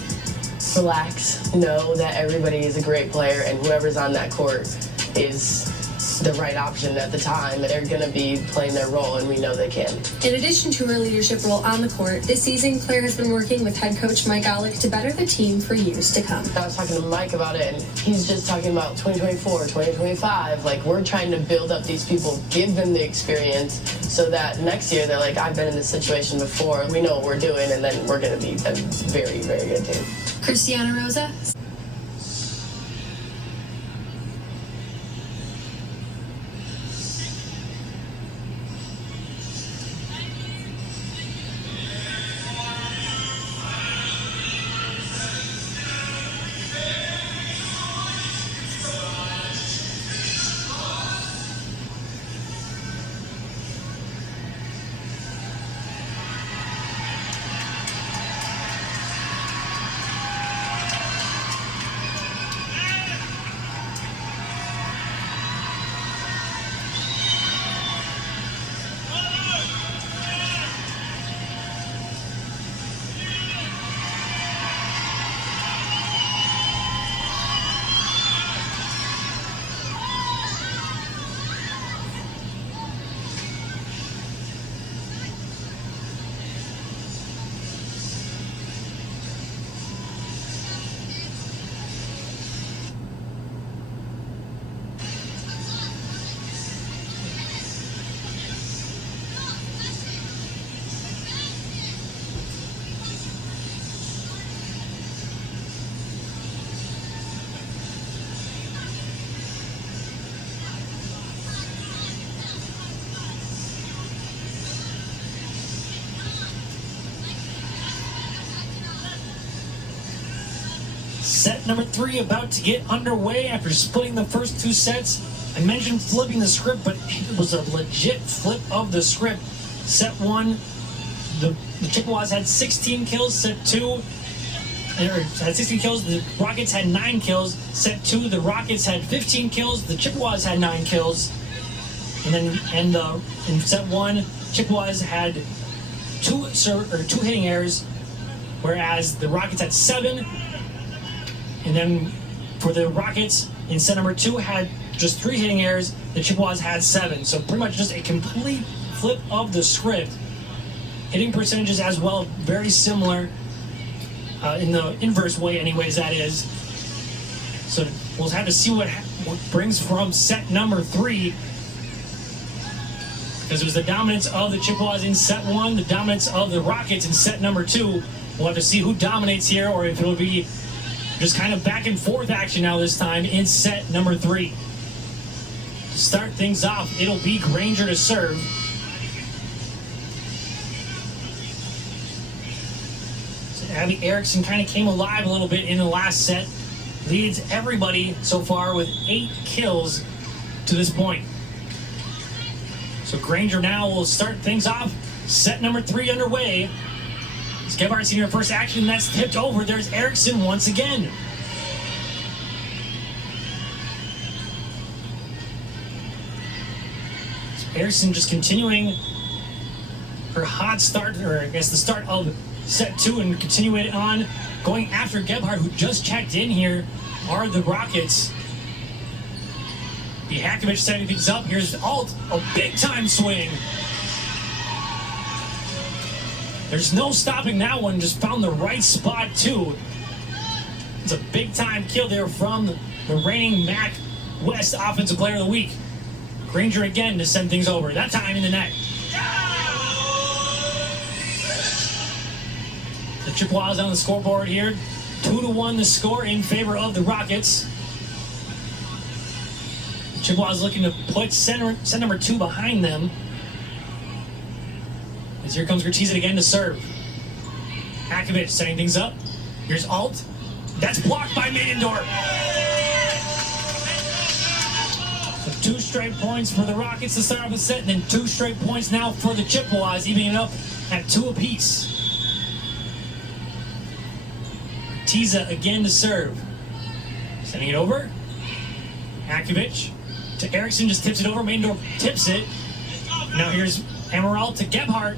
relax, know that everybody is a great player, and whoever's on that court is the right option at the time. They're going to be playing their role, and we know they can. In addition to her leadership role on the court, this season Claire has been working with head coach Mike Aulick to better the team for years to come. I was talking to Mike about it, and he's just talking about 2024, 2025. Like, we're trying to build up these people, give them the experience, so that next year they're like, I've been in this situation before, we know what we're doing, and then we're going to be a very, very good team. Christiana Rosa. Set number 3 about to get underway after splitting the first 2 sets. I mentioned flipping the script, but it was a legit flip of the script. Set 1, the Chippewas had 16 kills. Set 2, had 16 kills. The Rockets had 9 kills. Set 2, the Rockets had 15 kills. The Chippewas had 9 kills. And then in set 1, Chippewas had 2 hitting errors, whereas the Rockets had 7. And then for the Rockets in set number 2 had just 3 hitting errors. The Chippewas had 7. So pretty much just a complete flip of the script. Hitting percentages as well, very similar in the inverse way, anyways. That is. So we'll have to see what brings from set number 3. Because it was the dominance of the Chippewas in set 1, the dominance of the Rockets in set number 2. We'll have to see who dominates here, or if it'll be just kind of back and forth action now this time in set number 3. To start things off, it'll be Granger to serve. So Abby Erickson kind of came alive a little bit in the last set. Leads everybody so far with 8 kills to this point. So Granger now will start things off. Set number 3 underway. As Gebhardt's seen her first action, that's tipped over. There's Erickson once again. So Erickson just continuing her hot start, or I guess the start of set 2, and continuing it on. Going after Gebhardt, who just checked in here, are the Rockets. Hakovic setting things up. Here's Alt, a big-time swing. There's no stopping that one. Just found the right spot, too. It's a big-time kill there from the reigning MAC West Offensive Player of the Week. Granger again to send things over. That time in the net. The Chippewas on the scoreboard here. 2-1 the score in favor of the Rockets. Chippewas looking to put set number 2 behind them. As here comes Gertizan again to serve. Hakovic setting things up. Here's Alt. That's blocked by Maendorf. So 2 straight points for the Rockets to start off the set, and then 2 straight points now for the Chippewas, evening it up at 2 apiece. Tiza again to serve. Sending it over. Hakovic to Erickson, just tips it over. Maendorf tips it. Now here's Ammeraal to Gebhardt.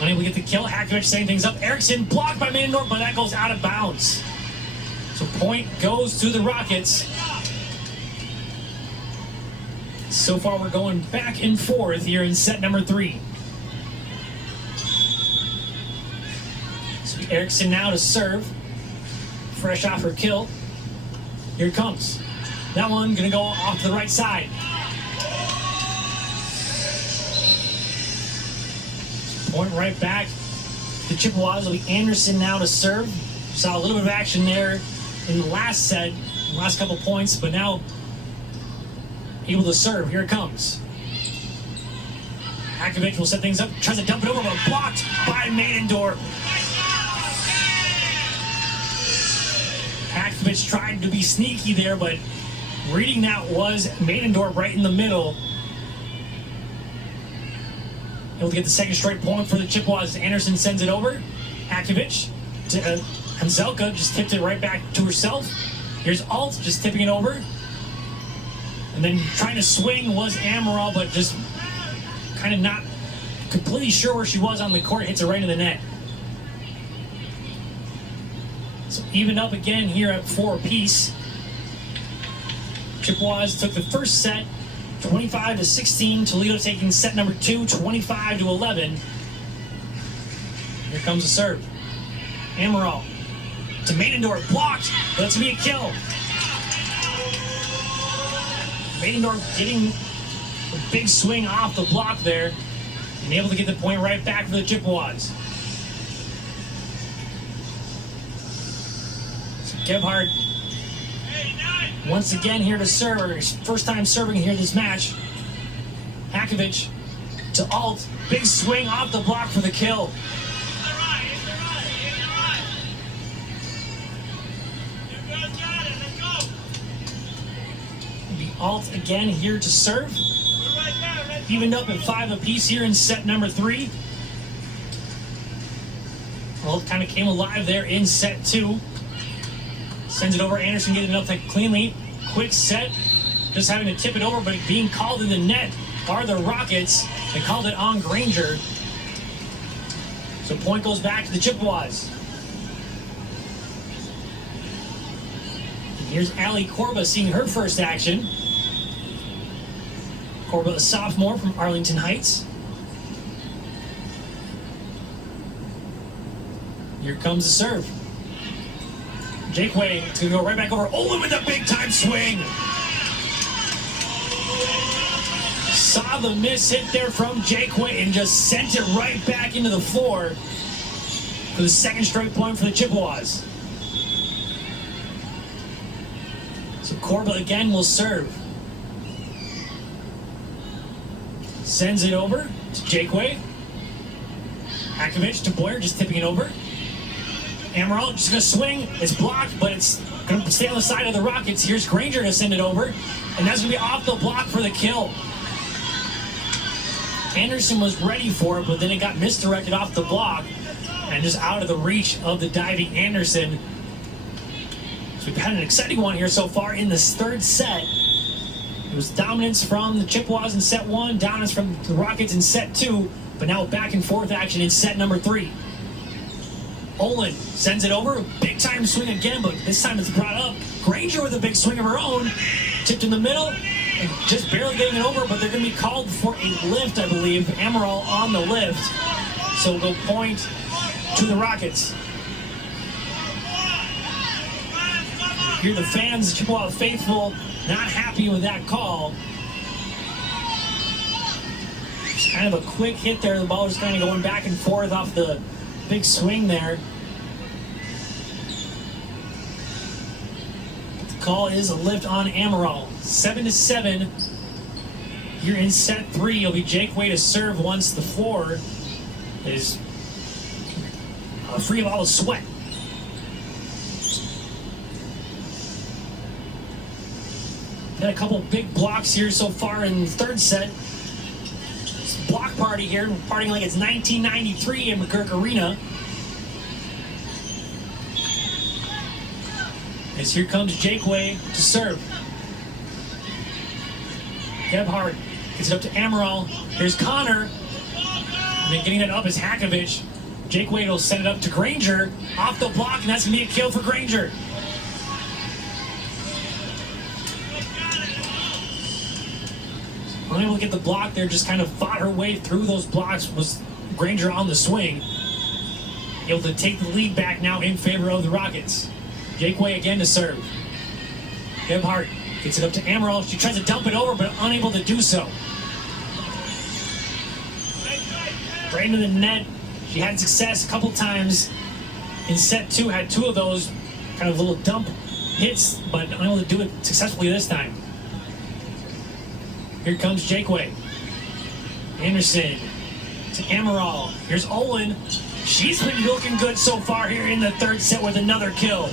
Unable to get the kill. Hakovic setting things up. Erickson blocked by Maendorf, but that goes out of bounds. So point goes to the Rockets. So far we're going back and forth here in set number 3. So Erickson now to serve. Fresh off her kill. Here it comes. That one gonna go off to the right side. Point right back. The Chippewas will be Anderson now to serve. Saw a little bit of action there in the last set, last couple points, but now able to serve. Here it comes. Hakovic will set things up, tries to dump it over, but blocked by Maendorf. Hakovic tried to be sneaky there, but reading that was Maendorf right in the middle. Able to get the second straight point for the Chippewas. Anderson sends it over. Hakovic to Hanzelka, just tipped it right back to herself. Here's Alt, just tipping it over. And then trying to swing was Ammeraal, but just kind of not completely sure where she was on the court. Hits it right in the net. So evened up again here at 4 apiece. Chippewas took the first set 25-16. Toledo taking set number 2 25-11. Here comes the serve. Ammeraal to Maendorf, blocked. That's me a kill. Maendorf getting a big swing off the block there and able to get the point right back for the Chippewas. So Gebhardt once again here to serve, or his first time serving here this match. Hakovic to Alt, big swing off the block for the kill. The Alt again here to serve. Evened up at 5 apiece here in set number 3. Well, it kind of came alive there in set 2. Sends it over. Anderson getting it up cleanly. Quick set. Just having to tip it over, but being called in the net are the Rockets. They called it on Granger. So point goes back to the Chippewas. And here's Allie Corba seeing her first action. Corba, a sophomore from Arlington Heights. Here comes the serve. Jakeway is going to go right back over. Olin with a big-time swing. Saw the miss hit there from Jakeway and just sent it right back into the floor for the second straight point for the Chippewas. So Corba again will serve. Sends it over to Jakeway. Hakovic to Boyer, just tipping it over. Ammeraal just going to swing. It's blocked, but it's going to stay on the side of the Rockets. Here's Granger to send it over. And that's going to be off the block for the kill. Anderson was ready for it, but then it got misdirected off the block and just out of the reach of the diving Anderson. So we've had an exciting one here so far in this third set. It was dominance from the Chippewas in set 1, dominance from the Rockets in set 2, but now back and forth action in set number 3. Olin sends it over, big time swing again, but this time it's brought up. Granger with a big swing of her own, tipped in the middle, and just barely getting it over, but they're going to be called for a lift, I believe. Ammeraal on the lift, so we'll go point to the Rockets. Hear the fans, Chippewa faithful, not happy with that call. Just kind of a quick hit there. The ball was kind of going back and forth off the big swing there. The call is a lift on Ammeraal. 7-7. Here in set 3, it'll be Jakeway to serve once the floor is free of all the sweat. Had a couple big blocks here so far in the third set. It's a block party here, partying like it's 1993 in McGurk Arena. As here comes Jakeway to serve. Gebhardt gets it up to Ammeraal. Here's Connor. And then getting that up is Hakovic. Jakeway will send it up to Granger. Off the block, and that's going to be a kill for Granger. Unable to get the block there, just kind of fought her way through those blocks. Was Granger on the swing. Able to take the lead back now in favor of the Rockets. Jakeway again to serve. Gebhardt gets it up to Ammeraal. She tries to dump it over, but unable to do so. Right into the net. She had success a couple times in set 2. Had 2 of those kind of little dump hits, but unable to do it successfully this time. Here comes Jakeway. Anderson to Ammeraal. Here's Olin. She's been looking good so far here in the third set with another kill.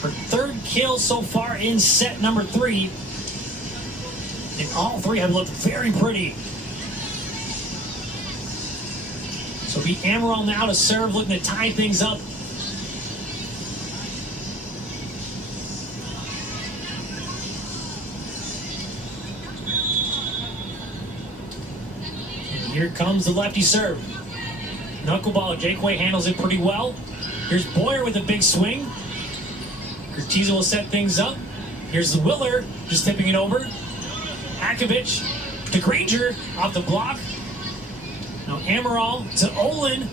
Her third kill so far in set number 3. And all 3 have looked very pretty. So be Ammeraal now to serve, looking to tie things up. Here comes the lefty serve. Knuckleball, Jakeway handles it pretty well. Here's Boyer with a big swing. Curtiza will set things up. Here's the Willer, just tipping it over. Hakovic to Granger, off the block. Now Ammeraal to Olin.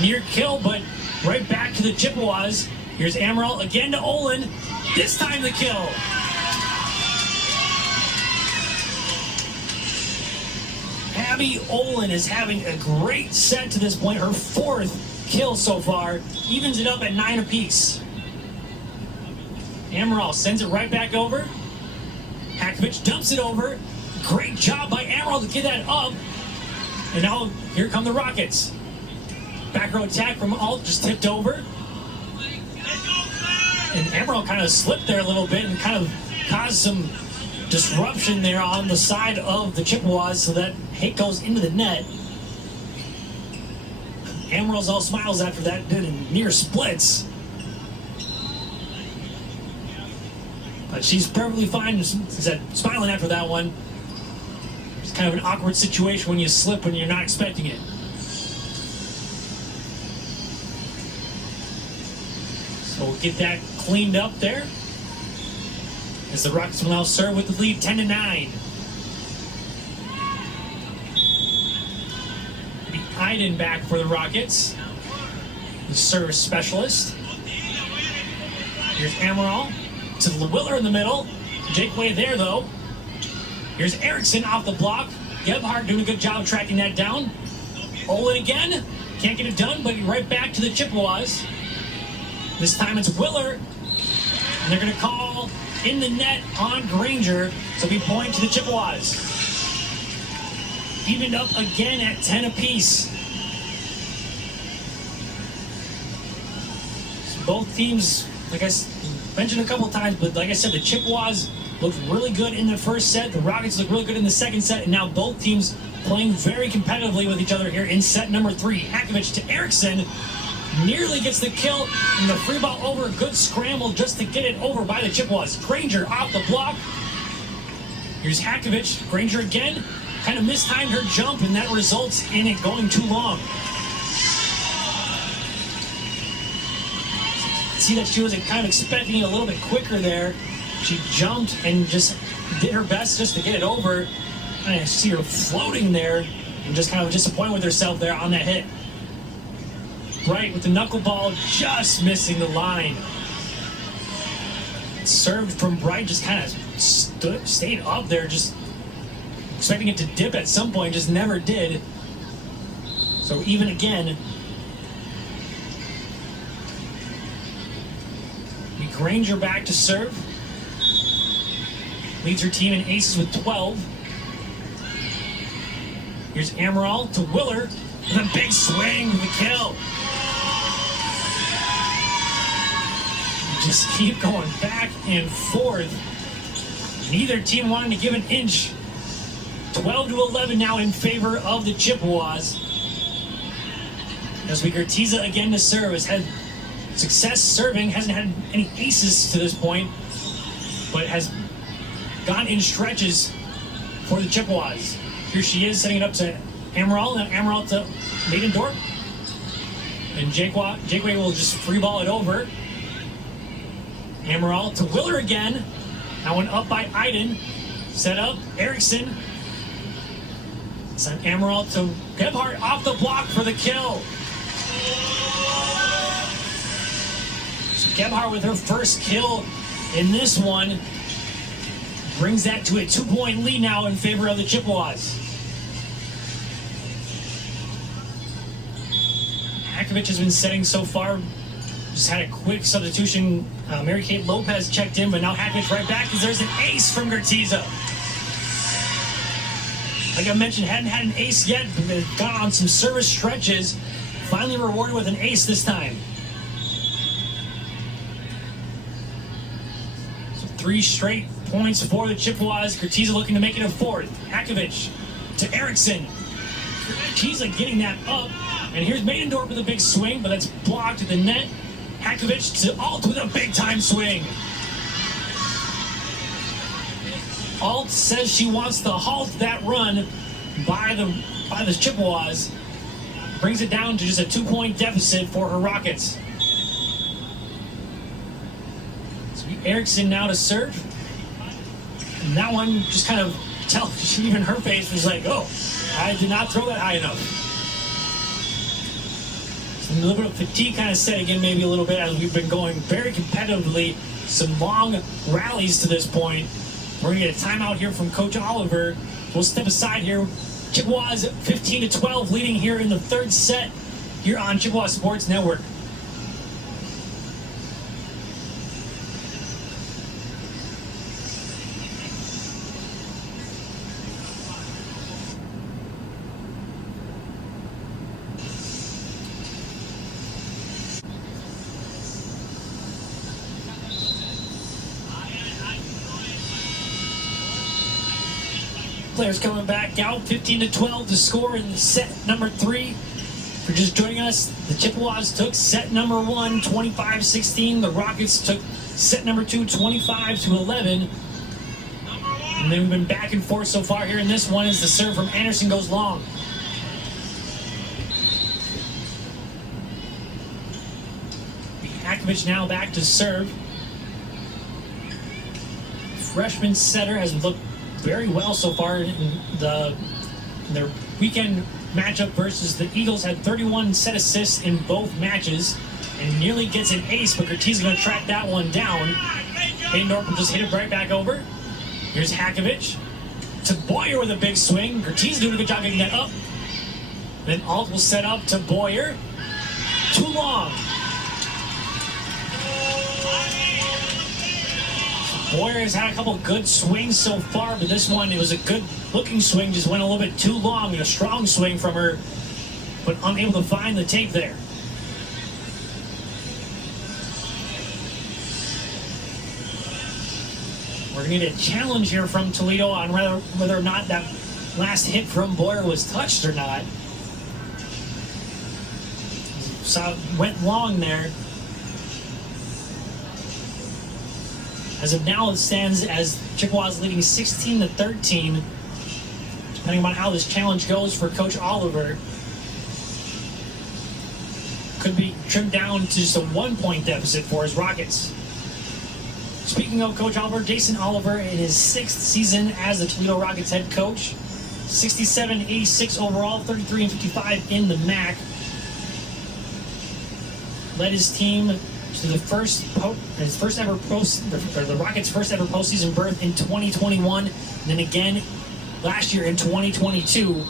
Near kill, but right back to the Chippewas. Here's Ammeraal again to Olin. This time the kill. Abby Olin is having a great set to this point. Her 4th kill so far. Evens it up at 9 apiece. Ammeraal sends it right back over. Hakovic dumps it over. Great job by Ammeraal to get that up. And now here come the Rockets. Back row attack from Alt, just tipped over. And Ammeraal kind of slipped there a little bit and kind of caused some disruption there on the side of the Chippewas, so that hit goes into the net. Ammeraal's all smiles after that, did in near splits. But she's perfectly fine, smiling after that one. It's kind of an awkward situation when you slip when you're not expecting it. So we'll get that cleaned up there, as the Rockets will now serve with the lead 10-9. Iden back for the Rockets, the service specialist. Here's Ammeraal to Willer in the middle. Jake Way there, though. Here's Erickson off the block. Gebhardt doing a good job tracking that down. Olin again. Can't get it done, but right back to the Chippewas. This time it's Willer. And they're going to call in the net on Granger. So we point to the Chippewas. Evened up again at 10 apiece. So both teams, like I mentioned a couple times, but like I said, the Chippewas looked really good in the first set. The Rockets looked really good in the second set. And now both teams playing very competitively with each other here in set number 3. Hakovic to Erickson. Nearly gets the kill, and the free ball over. Good scramble just to get it over by the Chippewas. Granger off the block. Here's Hakovic. Granger again. Kind of mistimed her jump, and that results in it going too long. See that she was kind of expecting it a little bit quicker there. She jumped and just did her best just to get it over. And I see her floating there and just kind of disappointed with herself there on that hit. Bright with the knuckleball, just missing the line. Served from Bright, just kind of stayed up there, just expecting it to dip at some point, just never did. So even again, Granger back to serve. Leads her team in aces with 12. Here's Ammeraal to Willer with a big swing with the kill. Just keep going back and forth. Neither team wanting to give an inch. 12-11 now in favor of the Chippewas. As we Gertiza again to serve. Has had success serving. Hasn't had any aces to this point. But has gone in stretches for the Chippewas. Here she is setting it up to Ammeraal. Now Ammeraal to Maidendorp. And Jakeway will just free ball it over. Ammeraal to Willer again. That one up by Iden. Set up. Erickson. Sent Ammeraal to Gebhardt off the block for the kill. So Gebhardt with her first kill in this one brings that to a 2-point lead now in favor of the Chippewas. Hakovic has been setting so far. Just had a quick substitution. Mary-Kate Lopez checked in, but now Hakovic right back because there's an ace from Gertiza. Like I mentioned, hadn't had an ace yet, but got on some service stretches. Finally rewarded with an ace this time. So 3 straight points for the Chippewas. Gertiza looking to make it a 4th. Hakovic to Erickson. Gertiza getting that up. And here's Maidendorp with a big swing, but that's blocked at the net. Hakovic to Alt with a big-time swing. Alt says she wants to halt that run by the Chippewas. Brings it down to just a 2-point deficit for her Rockets. So Erickson now to serve. And that one just kind of even her face was like, oh, I did not throw that high enough. A little bit of fatigue kind of set again, maybe a little bit, as we've been going very competitively. Some long rallies to this point. We're going to get a timeout here from Coach Oliver. We'll step aside here. Chippewas 15-12 leading here in the 3rd set here on Chippewa Sports Network. Players coming back out, 15-12 to score in set number 3. For just joining us, the Chippewas took set number 1, 25-16. The Rockets took set number 2, 25-11. And then we've been back and forth so far here in this one as the serve from Anderson goes long. Hakovich now back to serve. Freshman setter has looked very well so far in their weekend matchup versus the Eagles. Had 31 set assists in both matches and nearly gets an ace, but Gertie's going to track that one down. Haydendorf will just hit it right back over. Here's Hakovich to Boyer with a big swing. Gertie's doing a good job getting that up. Then Alt will set up to Boyer. Too long. Boyer has had a couple good swings so far, but this one, it was a good looking swing, just went a little bit too long, and a strong swing from her, but unable to find the tape there. We're going to need a challenge here from Toledo on whether or not that last hit from Boyer was touched or not. So it went long there. As of now, it stands as Chippewas leading 16-13. Depending on how this challenge goes for Coach Oliver, could be trimmed down to just a 1-point deficit for his Rockets. Speaking of Coach Oliver, Jason Oliver in his 6th season as the Toledo Rockets head coach, 67-86 overall, 33-55 in the MAC. Led his team to the Rockets' first ever postseason berth in 2021, and then again last year in 2022.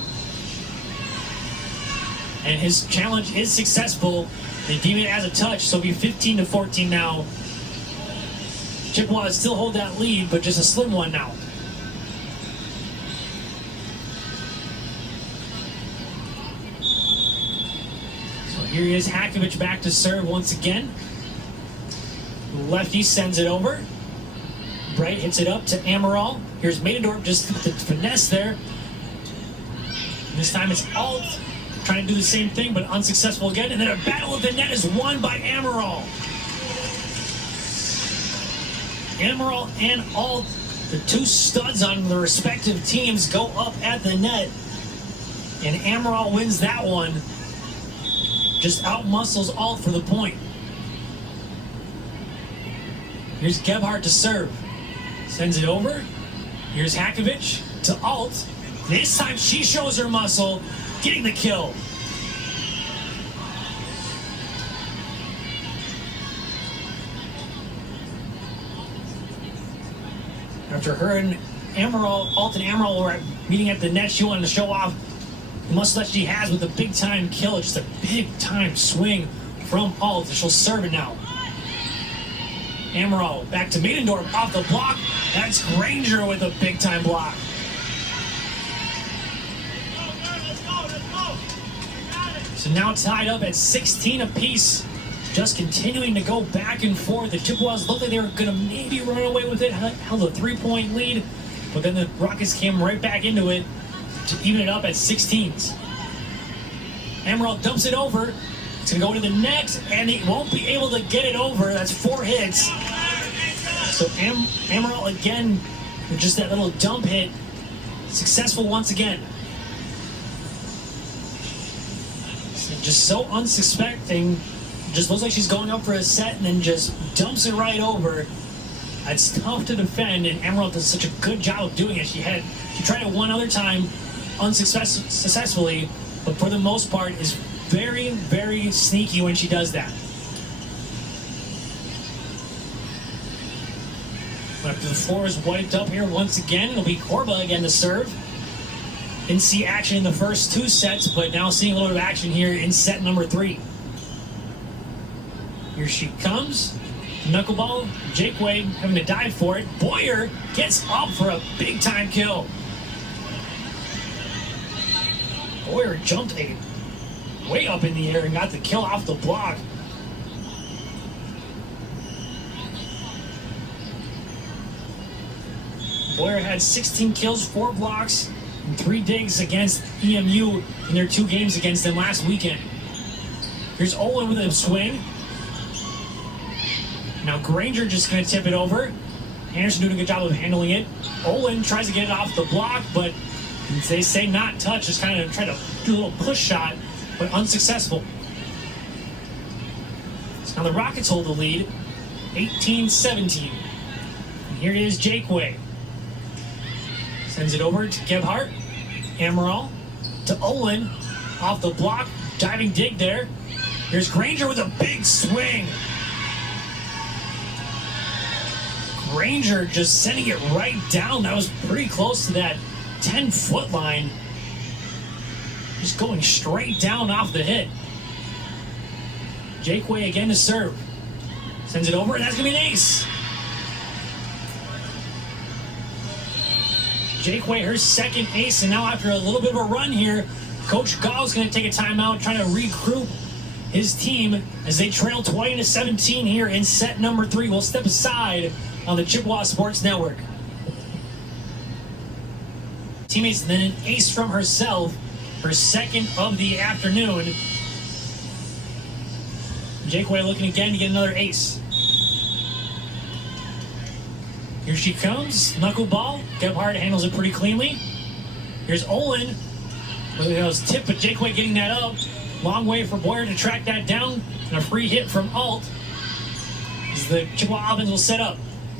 And his challenge is successful. They deem it as a touch, so it'll be 15-14 now. Chippewas still hold that lead, but just a slim one now. So here is Hakovich back to serve once again. Lefty sends it over. Bright hits it up to Ammeraal. Here's Maidendorf, just the finesse there. This time it's Alt trying to do the same thing, but unsuccessful again. And then a battle of the net is won by Ammeraal. Ammeraal and Alt, the two studs on the respective teams, go up at the net. And Ammeraal wins that one. Just out-muscles Alt for the point. Here's Gebhardt to serve. Sends it over. Here's Hakovich to Alt. This time she shows her muscle, getting the kill. After her and Alt and Ammeraal were meeting at the net, she wanted to show off the muscle that she has with a big-time kill. Just a big-time swing from Alt. She'll serve it now. Ammeraal back to Maidendorf off the block. That's Granger with a big-time block. So now tied up at 16 apiece. Just continuing to go back and forth. The Chippewas looked like they were going to maybe run away with it. Held a 3-point lead. But then the Rockets came right back into it to even it up at 16s. Ammeraal dumps it over. It's going to go to the net, and he won't be able to get it over. That's 4 hits. So Ammeraal again, with just that little dump hit, successful once again. Just so unsuspecting. Just looks like she's going up for a set and then just dumps it right over. It's tough to defend, and Ammeraal does such a good job of doing it. She tried it one other time unsuccessfully, but for the most part is very, very sneaky when she does that. After the floor is wiped up here once again, it'll be Korba again to serve. Didn't see action in the first 2 sets, but now seeing a little bit of action here in set number 3. Here she comes. Knuckleball, Jake Wade having to dive for it. Boyer gets up for a big-time kill. Boyer jumped way up in the air and got the kill off the block. Boyer had 16 kills, 4 blocks, and 3 digs against EMU in their 2 games against them last weekend. Here's Olin with a swing. Now Granger just going to tip it over. Anderson doing a good job of handling it. Olin tries to get it off the block, but they say not touch. Just kind of try to do a little push shot, but unsuccessful. So now the Rockets hold the lead, 18-17. And here is Jakeway. Sends it over to Gebhardt. Ammeraal to Olin. Off the block. Diving dig there. Here's Granger with a big swing. Granger just sending it right down. That was pretty close to that 10-foot line. Just going straight down off the hit. Jakeway again to serve. Sends it over, and that's going to be an ace. Jakeway, her second ace, and now after a little bit of a run here, Coach Gall's going to take a timeout, trying to regroup his team as they trail 20-17 here in set number 3. We'll step aside on the Chippewa Sports Network. Teammates, and then an ace from herself, her second of the afternoon. Jakeway looking again to get another ace. Here she comes, knuckleball. Gebhardt handles it pretty cleanly. Here's Olin. It was tipped, but Jakeway getting that up. Long way for Boyer to track that down. And a free hit from Alt as the Chippewa offense will set up.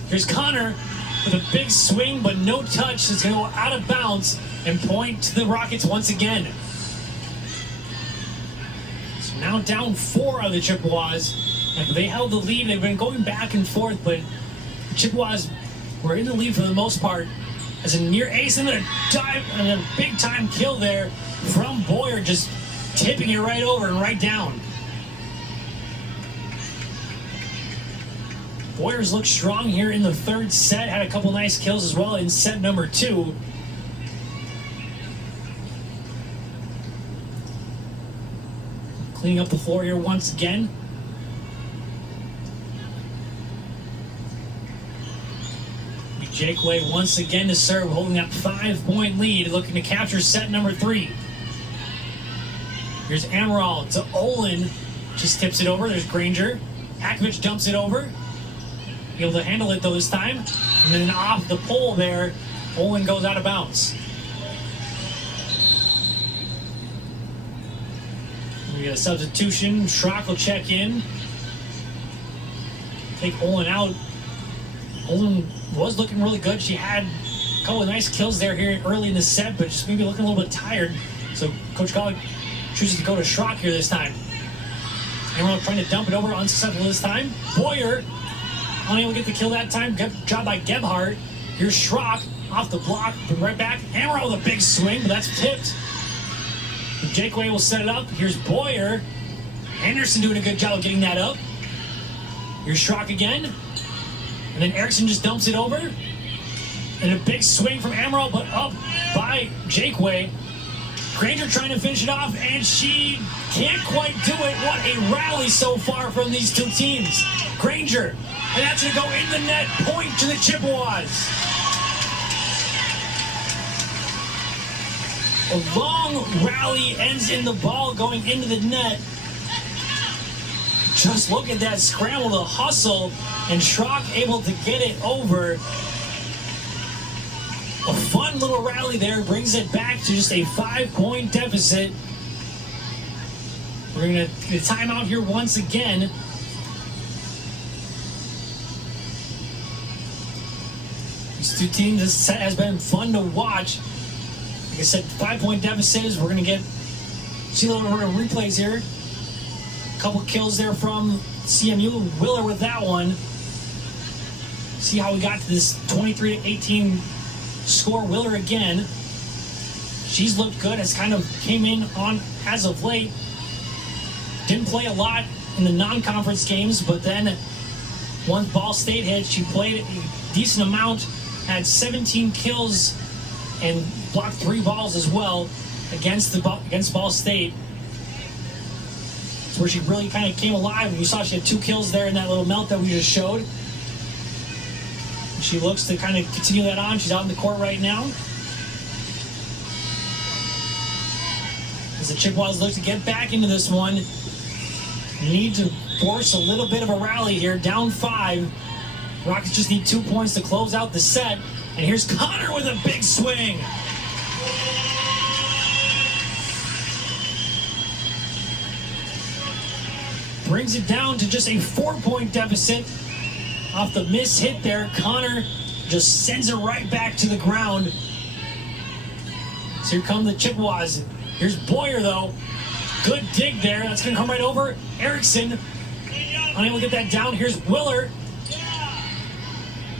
Here's Connor with a big swing, but no touch. It's going to go out of bounds and point to the Rockets once again. So now down 4 of the Chippewas. And they held the lead. They've been going back and forth, but the Chippewas were in the lead for the most part. As a near ace and then a dive and a big time kill there from Boyer, just tipping it right over and right down. Boyers looked strong here in the 3rd set. Had a couple nice kills as well in set number 2. Cleaning up the floor here once again. Jakeway once again to serve, holding that 5-point lead, looking to capture set number 3. Here's Ammeraal to Olin. Just tips it over. There's Granger. Hakovich dumps it over. Able to handle it though this time. And then off the pole there, Olin goes out of bounds. We got a substitution. Schrock will check in. Take Olin out. Olin was looking really good. She had a couple of nice kills there here early in the set, but just maybe looking a little bit tired. So Coach Gall chooses to go to Schrock here this time. Ammeraal trying to dump it over, unsuccessful this time. Boyer unable to get the kill that time. Good job by Gebhardt. Here's Schrock off the block, but right back. Ammeraal with a big swing, but that's tipped. Jakeway will set it up. Here's Boyer. Anderson doing a good job of getting that up. Here's Schrock again. And then Erickson just dumps it over. And a big swing from Ammeraal, but up by Jakeway. Granger trying to finish it off, and she can't quite do it. What a rally so far from these two teams. Granger, and that's going to go in the net. Point to the Chippewas. A long rally ends in the ball going into the net. Just look at that scramble, the hustle, and Schrock able to get it over. A fun little rally there, brings it back to just a 5-point deficit. We're going to get a timeout here once again. These two teams, this set has been fun to watch. Like I said, 5-point deficits. We're going to see a little bit of replays here. A couple kills there from CMU. Willer with that one. See how we got to this 23-18 score. Willer again. She's looked good. Has kind of came in on as of late. Didn't play a lot in the non-conference games, but then once Ball State hit, she played a decent amount. Had 17 kills and blocked 3 balls as well against Ball State. Where she really kind of came alive. You saw she had 2 kills there in that little melt that we just showed. She looks to kind of continue that on. She's out in the court right now. as the Chippewas look to get back into this one. Need to force a little bit of a rally here, down 5. Rockets just need 2 points to close out the set. And here's Connor with a big swing. Brings it down to just a 4-point deficit. Off the miss hit there, Connor just sends it right back to the ground. So here come the Chippewas. Here's Boyer, though. Good dig there. That's going to come right over. Erickson, unable to get that down. Here's Willer.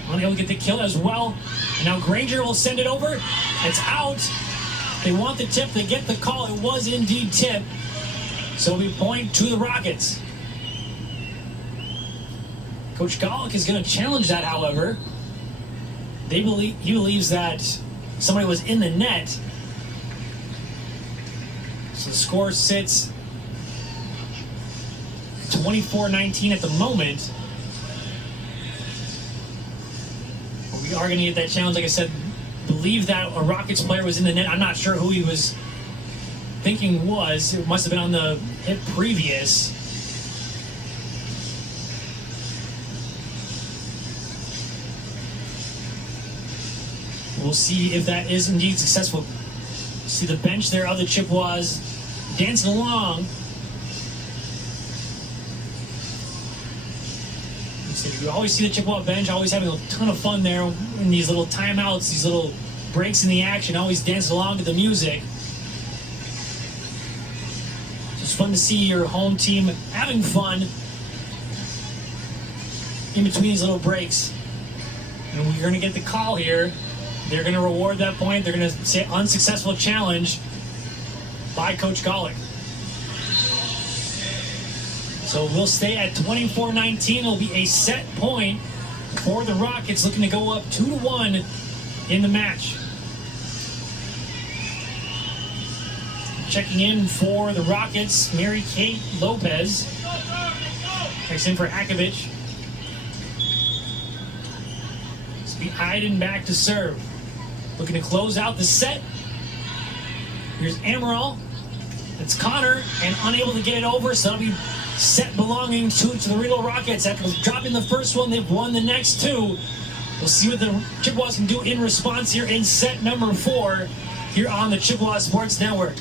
Unable to get the kill as well. And now Granger will send it over. It's out. They want the tip. They get the call. It was indeed tip. So we point to the Rockets. Coach Golick is going to challenge that, however. He believes that somebody was in the net. So the score sits 24-19 at the moment. But we are going to get that challenge. Like I said, believe that a Rockets player was in the net. I'm not sure who he was thinking was. It must have been on the hit previous. We'll see if that is indeed successful. See the bench there of the Chippewas dancing along. You always see the Chippewa bench always having a ton of fun there in these little timeouts, these little breaks in the action, always dancing along to the music. It's fun to see your home team having fun in between these little breaks. And we're going to get the call here. They're going to reward that point. They're going to say unsuccessful challenge by Coach Golick. So we'll stay at 24-19. It'll be a set point for the Rockets, looking to go up 2-1 in the match. Checking in for the Rockets, Mary Kate Lopez. Checks in for Hakovich. Iden back to serve. Looking to close out the set. Here's Ammeraal. It's Connor, and unable to get it over, so that'll be set belonging to the Toledo Rockets. After dropping the first one, they've won the next 2. We'll see what the Chippewas can do in response here in set number 4 here on the Chippewa Sports Network.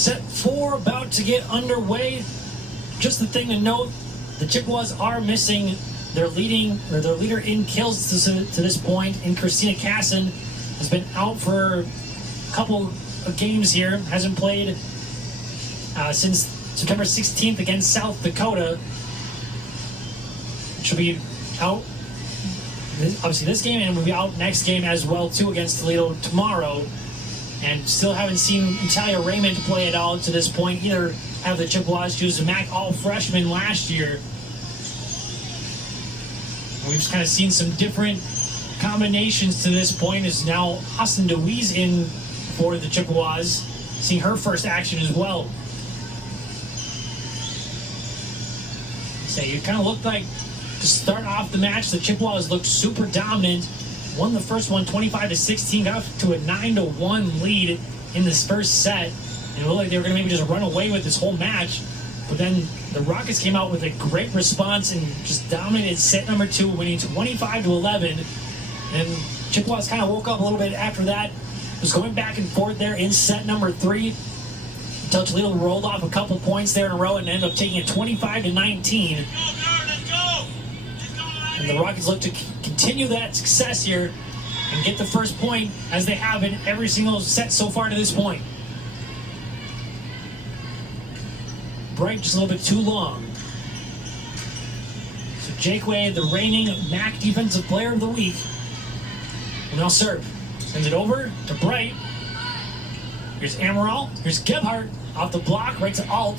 Set 4 about to get underway. Just the thing to note, the Chippewas are missing their leader in kills to this point, and Christina Casson has been out for a couple of games here. Hasn't played since September 16th against South Dakota. She'll be out obviously this game, and will be out next game as well too against Toledo tomorrow. And still haven't seen Natalia Raymond play at all to this point. Either have the Chippewas. She was a MAC all-freshman last year. We've just kind of seen some different combinations to this point. Is now Austin DeWeese in for the Chippewas. Seeing her first action as well. So it kind of looked like to start off the match, the Chippewas looked super dominant. Won the first one 25-16, got up to a 9-1 lead in this first set. And it looked like they were going to maybe just run away with this whole match. But then the Rockets came out with a great response and just dominated set number 2, winning 25-11. And Chippewas kind of woke up a little bit after that. Was going back and forth there in set number 3 until Toledo rolled off a couple points there in a row and ended up taking it 25-19. And the Rockets look to continue that success here and get the first point as they have in every single set so far to this point. Bright just a little bit too long. So Jake Wade, the reigning MAC Defensive Player of the Week, will now serve. Sends it over to Bright. Here's Ammeraal. Here's Gebhardt off the block right to Alt.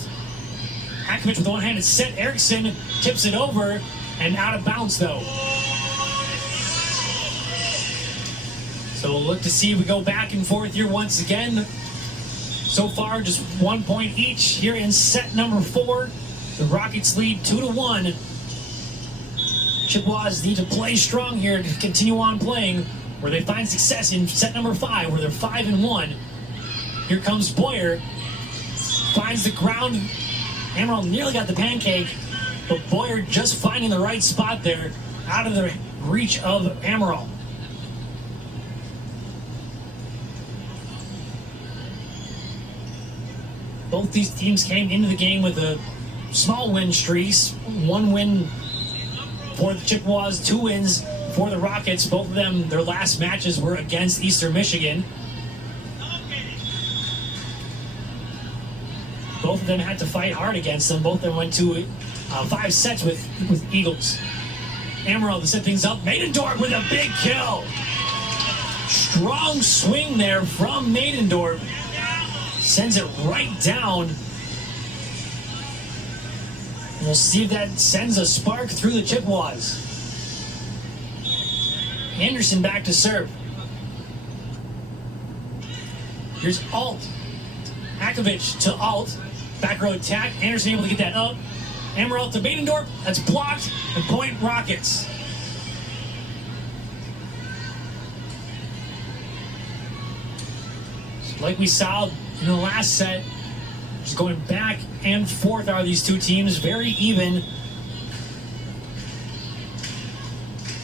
Hakovich with a one-handed set. Erickson tips it over and out of bounds though. So we'll look to see if we go back and forth here once again. So far, just 1 point each here in set number 4. The Rockets lead 2-1. Chippewas need to play strong here to continue on playing, where they find success in set number 5, where they're 5-1. Here comes Boyer. Finds the ground. Ammeraal nearly got the pancake, but Boyer just finding the right spot there, out of the reach of Ammeraal. Both these teams came into the game with a small win streaks. 1 win for the Chippewas, 2 wins for the Rockets. Both of them, their last matches were against Eastern Michigan. Both of them had to fight hard against them. Both of them went to 5 sets with Eagles. Ammeraal to set things up. Maidendorf with a big kill. Strong swing there from Maidendorf. Sends it right down. And we'll see if that sends a spark through the Chippewas. Anderson back to serve. Here's Alt. Hakovich to Alt. Back row attack. Anderson able to get that up. Ammeraal to Maidendorf. That's blocked. And point Rockets. Like we saw in the last set, just going back and forth are these two teams, very even.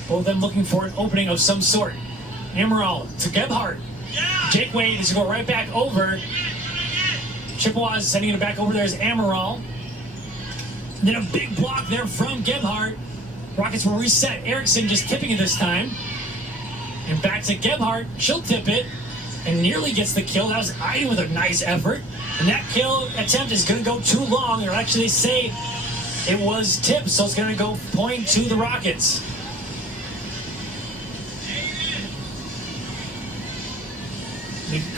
Both of them looking for an opening of some sort. Ammeraal to Gebhardt. Jake Wade is going to go right back over. Chippewas sending it back over there is Ammeraal. Then a big block there from Gebhardt. Rockets will reset. Erickson just tipping it this time. And back to Gebhardt. She'll tip it. And nearly gets the kill. That was Iden with a nice effort. And that kill attempt is going to go too long. Or actually, they say it was tipped, so it's going to go point to the Rockets.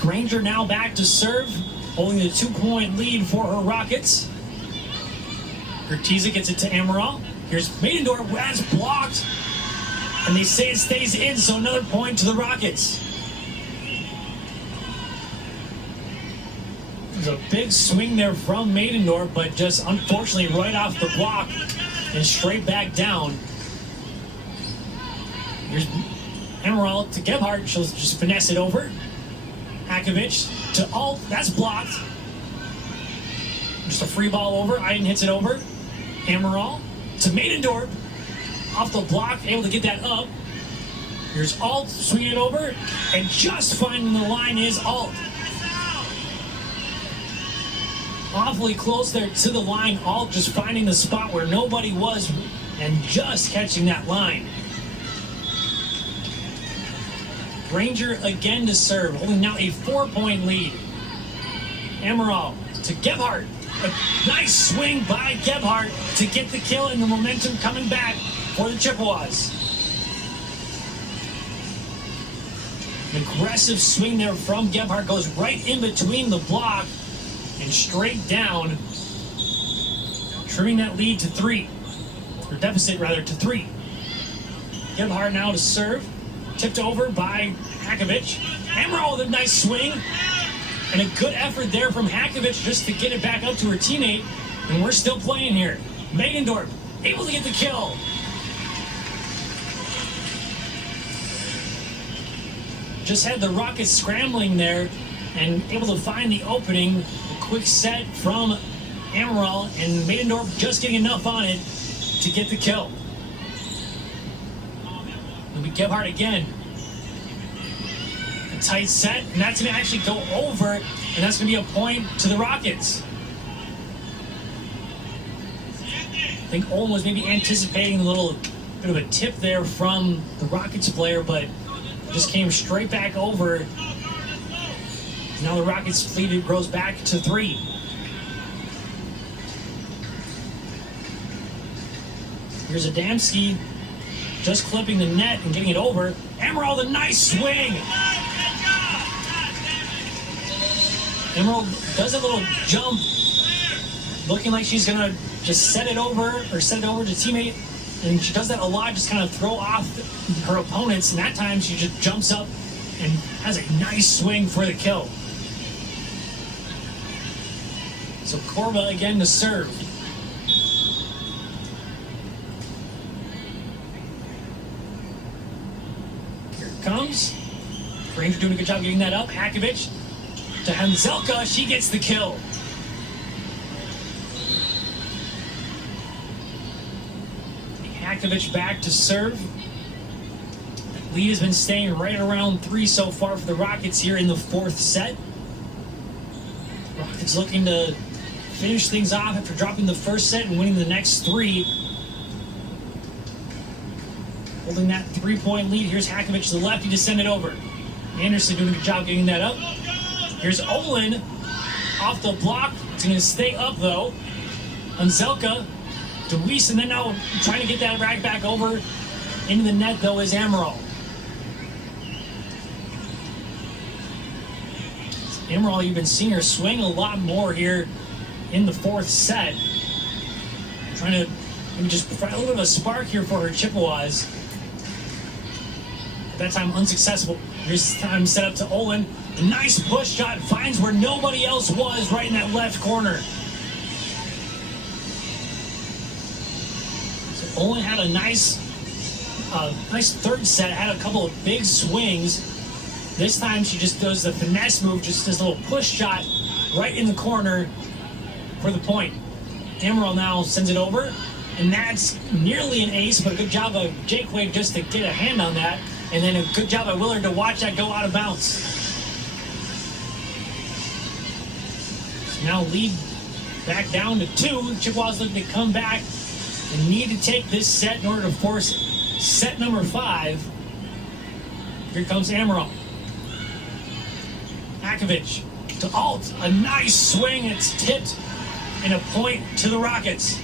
Granger now back to serve, holding the 2-point lead for her Rockets. Urtiza gets it to Ammeraal. Here's Maidendorf, that's blocked. And they say it stays in, so another point to the Rockets. There's a big swing there from Maidendorf, but just unfortunately right off the block and straight back down. Here's Ammeraal to Gebhardt. She'll just finesse it over. Hakovich to Alt. That's blocked. Just a free ball over. Iden hits it over. Ammeraal to Maidendorf. Off the block, able to get that up. Here's Alt swinging it over. And just finding the line is Alt. awfully close there to the line, all just finding the spot where nobody was and just catching that line. Ranger again to serve, holding now a 4-point lead. Ammeraal to Gebhardt. A nice swing by Gebhardt to get the kill, and the momentum coming back for the Chippewas. An aggressive swing there from Gebhardt, goes right in between the block and straight down, trimming that lead to 3. Or deficit, rather, to 3. Gebhardt now to serve. Tipped over by Hakovic. Ammeraal with a nice swing. And a good effort there from Hakovic just to get it back up to her teammate. And we're still playing here. Megendorf able to get the kill. Just had the Rockets scrambling there and able to find the opening. A quick set from Ammeraal, and Megendorf just getting enough on it to get the kill. It'll be Gebhardt again. A tight set, and that's going to actually go over, and that's going to be a point to the Rockets. I think Olin was maybe anticipating a little bit of a tip there from the Rockets player, but just came straight back over. Now the Rockets lead grows back to 3. Here's Adamski just clipping the net and getting it over. Ammeraal, the nice swing. Ammeraal does a little jump, looking like she's gonna just set it over to teammate, and she does that a lot, just kind of throw off her opponents, and that time she just jumps up and has a nice swing for the kill. So Corva again to serve. Comes. Ranger doing a good job getting that up. Hakovic to Hanzelka. She gets the kill. Hakovic back to serve. Lead has been staying right around 3 so far for the Rockets here in the 4th set. Rockets looking to finish things off after dropping the first set and winning the next 3. Holding that 3-point lead. Here's Hakovic to the lefty to send it over. Anderson doing a good job getting that up. Here's Olin off the block. It's going to stay up though. Anzelka to Weiss, and then now trying to get that rack back over into the net though is Ammeraal. Ammeraal, you've been seeing her swing a lot more here in the 4th set. Trying to maybe just provide a little bit of a spark here for her Chippewas. That time unsuccessful. Here's time set up to Olin. A nice push shot, finds where nobody else was, right in that left corner. So Olin had a nice 3rd set, had a couple of big swings. This time she just does the finesse move, just does a little push shot right in the corner for the point. Ammeraal now sends it over, and that's nearly an ace, but a good job of Jake Wade just to get a hand on that. And then a good job by Willard to watch that go out of bounds. So now lead back down to 2. The Chippewas looking to come back and need to take this set in order to force set number 5. Here comes Ammeraal. Hakovic to Alt. A nice swing. It's tipped and a point to the Rockets.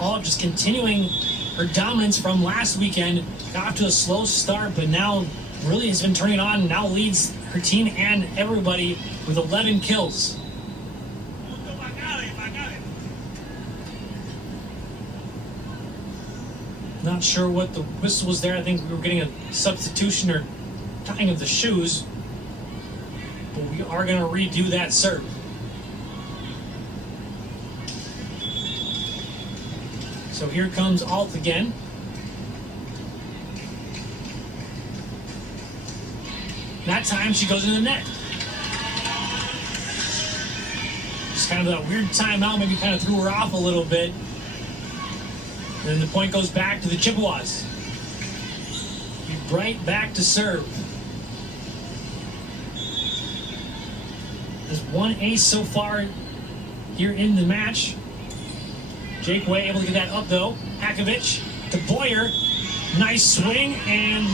All just continuing her dominance from last weekend. Got off to a slow start, but now really has been turning on. Now leads her team and everybody with 11 kills. Not sure what the whistle was there. I think we were getting a substitution or tying of the shoes. But we are going to redo that serve. So here comes Alt again. That time she goes in the net. Just kind of that weird timeout, maybe kind of threw her off a little bit. And then the point goes back to the Chippewas. Right back to serve. There's one ace so far here in the match. Jake Way able to get that up though. Hakovic to Boyer. Nice swing, and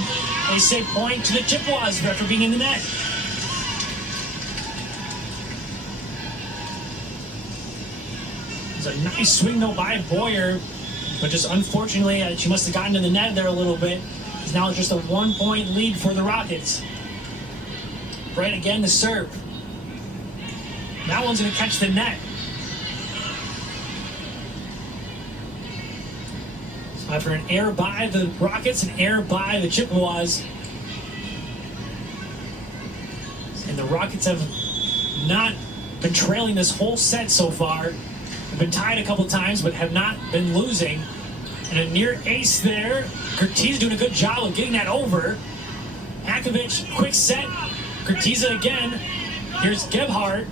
they say point to the Chippewas after being in the net. It's a nice swing though by Boyer, but just unfortunately she must have gotten to the net there a little bit. It's now just a 1-point lead for the Rockets. Right again to serve. That one's going to catch the net. So after an error by the Rockets, an error by the Chippewas. And the Rockets have not been trailing this whole set so far. They've been tied a couple times, but have not been losing. And a near ace there. Curtiz doing a good job of getting that over. Hakovic, quick set. Curtiz again. Here's Gebhardt.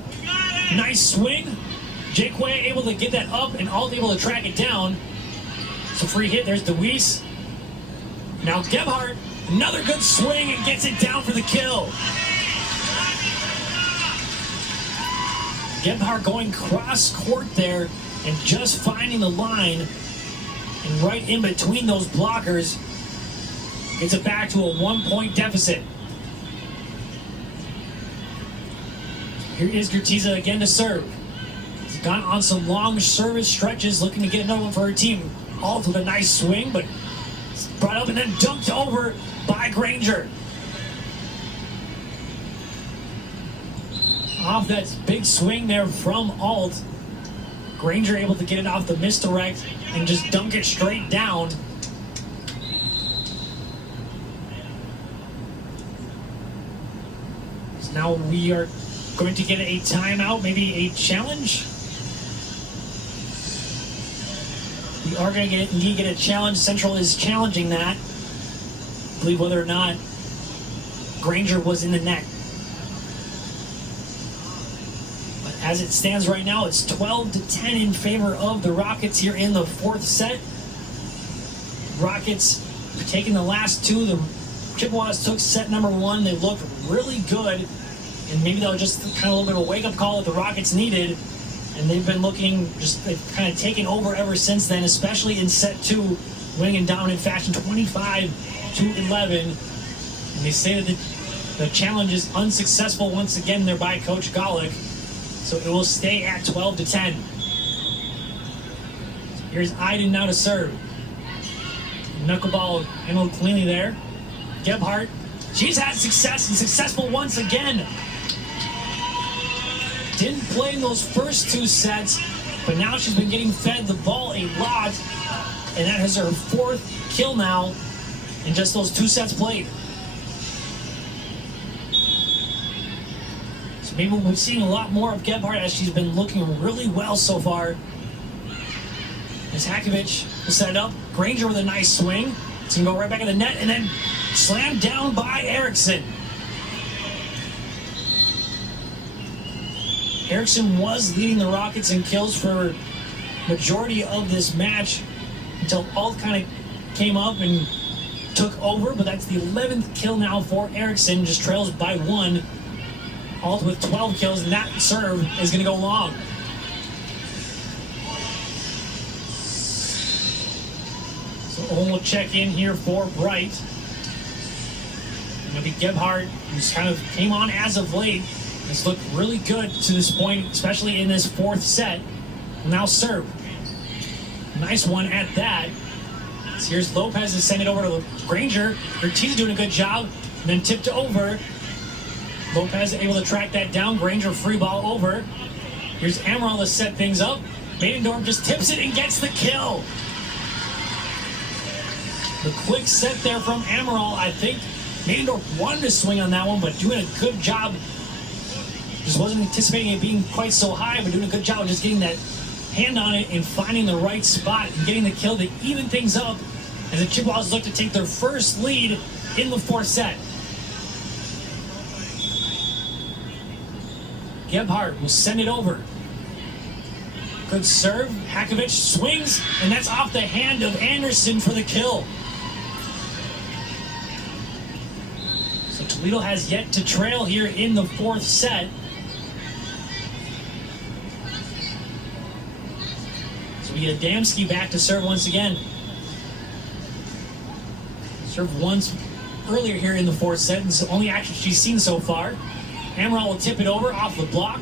Nice swing. Jake Way able to get that up and all able to track it down. It's a free hit. There's DeWeese. Now Gebhardt, another good swing and gets it down for the kill. Gebhardt going cross court there and just finding the line and right in between those blockers gets it back to a 1-point deficit. Here is Curtiz again to serve. He's gone on some long service stretches looking to get another one for her team. All with a nice swing, but it's brought up and then dunked over by Granger. Off that big swing there from Alt. Granger able to get it off the misdirect and just dunk it straight down. So now we are going to get a timeout, maybe a challenge. We are going to indeed get a challenge. Central is challenging that. I believe whether or not Granger was in the net. But as it stands right now, it's 12-10 in favor of the Rockets here in the fourth set. Rockets taking the last two. The Chippewas took set number one. They looked really good. And maybe that was just kind of a little bit of a wake-up call that the Rockets needed. And they've been looking, just kind of taking over ever since then, especially in set two, winning in dominant fashion, 25-11. And they say that the challenge is unsuccessful once again there by Coach Golick. So it will stay at 12-10. Here's Iden now to serve. Knuckleball handled cleanly there. Gebhardt, she's had success and successful once again. Didn't play in those first two sets, but now she's been getting fed the ball a lot, and that is her fourth kill now in just those two sets played. So maybe we're seeing a lot more of Gebhardt as she's been looking really well so far. As Hakovic will set it up. Granger with a nice swing. It's going to go right back in the net and then slammed down by Erickson. Erickson was leading the Rockets in kills for majority of this match until Alt kind of came up and took over, but that's the 11th kill now for Erickson, just trails by one. Alt with 12 kills, and that serve is going to go long. So Owen will check in here for Bright. Maybe Gebhardt, who's kind of came on as of late, has looked really good to this point, especially in this fourth set. Will now serve. Nice one at that. So here's Lopez to send it over to Granger. Curtiz doing a good job, and then tipped over. Lopez able to track that down. Granger free ball over. Here's Ammeraal to set things up. Maidendorf just tips it and gets the kill. The quick set there from Ammeraal. I think Maidendorf wanted to swing on that one, but doing a good job. Just wasn't anticipating it being quite so high, but doing a good job of just getting that hand on it and finding the right spot and getting the kill to even things up as the Chippewas look to take their first lead in the fourth set. Gebhardt will send it over. Good serve. Hakovic swings, and that's off the hand of Anderson for the kill. So Toledo has yet to trail here in the fourth set. So we get Adamski back to serve once again. Served once earlier here in the fourth set, and it's the only action she's seen so far. Ammeraal will tip it over off the block.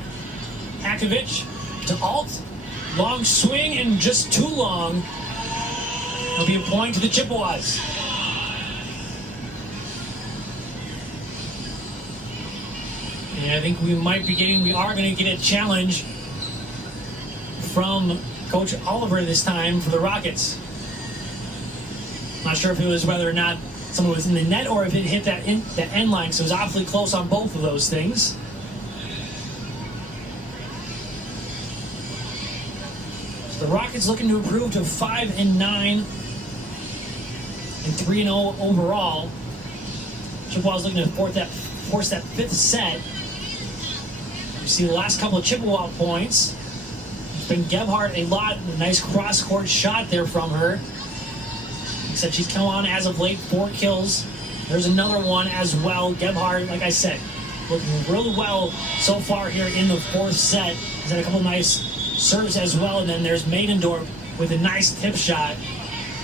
Hakovic to Alt. Long swing and just too long. It'll be a point to the Chippewas. And I think we are going to get a challenge from Coach Oliver this time for the Rockets. Not sure if it was whether or not someone was in the net or if it hit that end line, so it was awfully close on both of those things. So the Rockets looking to improve to 5-9 and 3-0 overall. Chippewas looking to force that fifth set. You see the last couple of Chippewa points. It's been Gebhardt a lot. A nice cross-court shot there from her. Except she's come on as of late, 4 kills. There's another one as well. Gebhardt, like I said, looking really well so far here in the fourth set. He's had a couple nice serves as well. And then there's Maidendorf with a nice tip shot.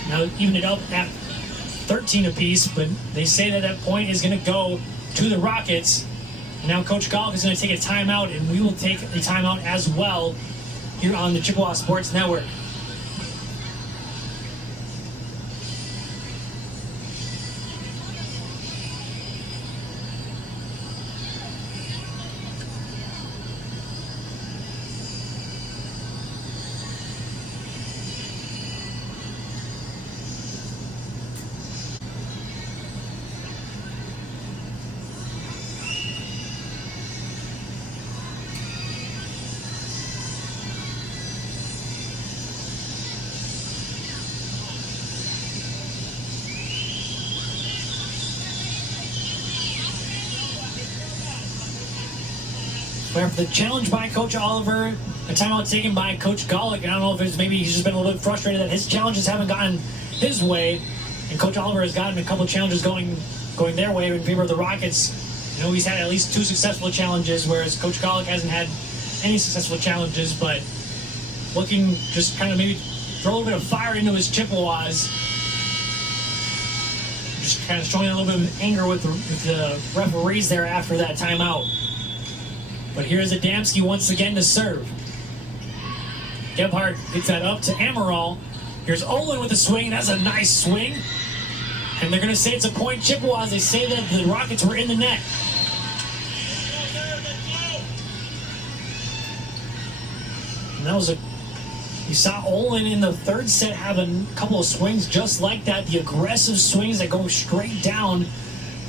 Now even it up at 13 apiece, but they say that point is going to go to the Rockets. And now Coach Golick is going to take a timeout, and we will take a timeout as well here on the Chippewa Sports Network. For the challenge by Coach Oliver, a timeout taken by Coach Golick. And I don't know if it's maybe he's just been a little bit frustrated that his challenges haven't gotten his way. And Coach Oliver has gotten a couple of challenges going their way in favor of the Rockets. You know, he's had at least 2 successful challenges, whereas Coach Golick hasn't had any successful challenges, but looking just kind of maybe throw a little bit of fire into his Chippewas. Just kind of showing a little bit of anger with the referees there after that timeout. But here's Adamski once again to serve. Gebhardt gets that up to Ammeraal. Here's Olin with a swing. That's a nice swing. And they're going to say it's a point Chippewas. They say that the Rockets were in the net. And that was you saw Olin in the third set have a couple of swings just like that. The aggressive swings that go straight down.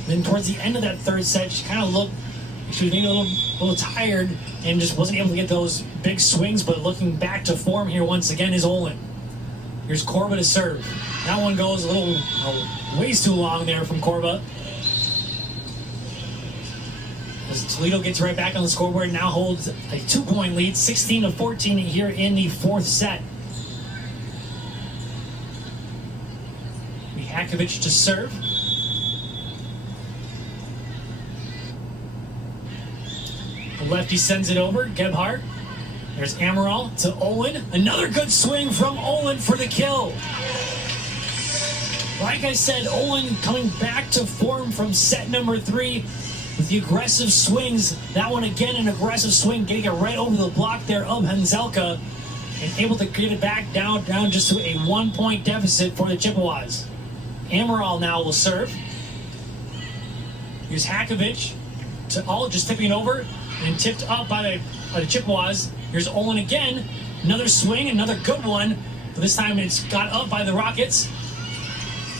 Then towards the end of that third set, she kind of looked, she was maybe a little tired and just wasn't able to get those big swings, but looking back to form here once again is Olin. Here's Corba to serve. That one goes a little ways too long there from Corba. As Toledo gets right back on the scoreboard, now holds a 2-point lead, 16-14 here in the fourth set. Hakovic to serve. The lefty sends it over. Gebhardt. There's Ammeraal to Olin. Another good swing from Olin for the kill. Like I said, Olin coming back to form from set number 3 with the aggressive swings. That one again, an aggressive swing, getting it right over the block there of Henzelka and able to get it back down just to a 1-point deficit for the Chippewas. Ammeraal now will serve. Here's Hakovic to Alt, just tipping it over and tipped up by the Chippewas. Here's Olin again. Another swing, another good one. But this time it's got up by the Rockets.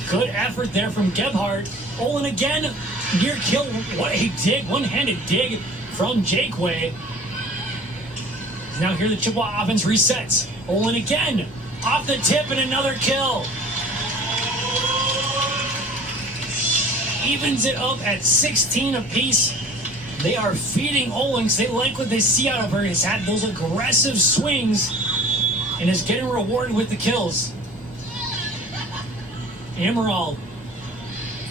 Good effort there from Gebhardt. Olin again. Near kill. What a dig. One-handed dig from Jakeway. Now here the Chippewa offense resets. Olin again. Off the tip and another kill. Evens it up at 16 apiece. They are feeding Olin because they like what they see out of her. He's had those aggressive swings and is getting rewarded with the kills. Ammeraal.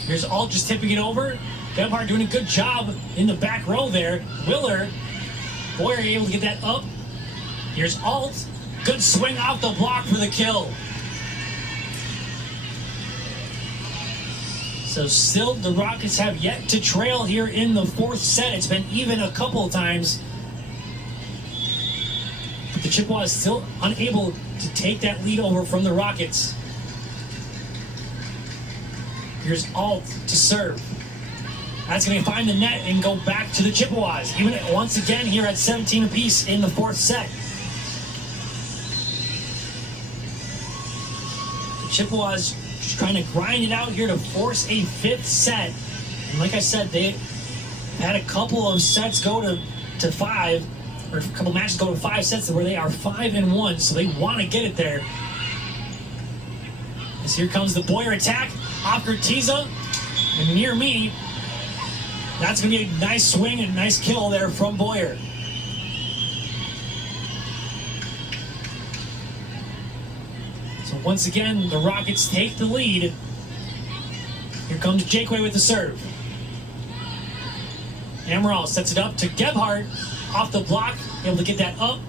Here's Alt just tipping it over. Gebhardt doing a good job in the back row there. Willer. Boyer able to get that up. Here's Alt. Good swing off the block for the kill. So still the Rockets have yet to trail here in the fourth set. It's been even a couple of times. But the Chippewas still unable to take that lead over from the Rockets. Here's Alt to serve. That's going to find the net and go back to the Chippewas. Even once again here at 17 apiece in the fourth set. The Chippewas trying to grind it out here to force a fifth set. And like I said, they had a couple of sets go to five, or a couple matches go to 5 sets where they are 5-1, so they want to get it there. As here comes the Boyer attack off Gertiza, and near me, that's going to be a nice swing and a nice kill there from Boyer. So once again, the Rockets take the lead. Here comes Jakeway with the serve. Ammeraal sets it up to Gebhardt. Off the block, able to get that up.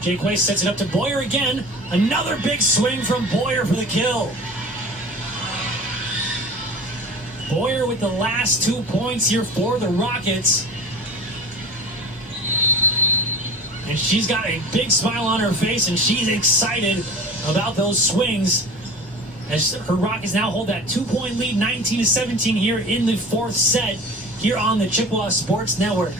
Jakeway sets it up to Boyer again. Another big swing from Boyer for the kill. Boyer with the last 2 points here for the Rockets. And she's got a big smile on her face, and she's excited about those swings. As her Rockets now hold that 2-point lead, 19-17 here in the fourth set, here on the Chippewa Sports Network.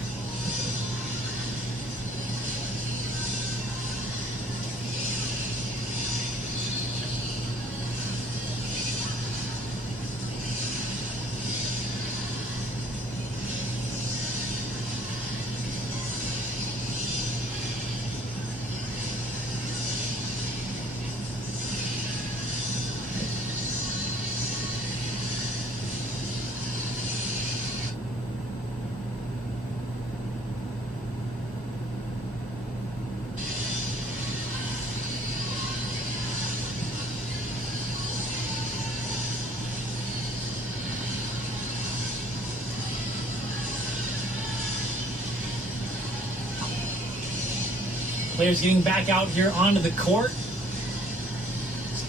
Players getting back out here onto the court.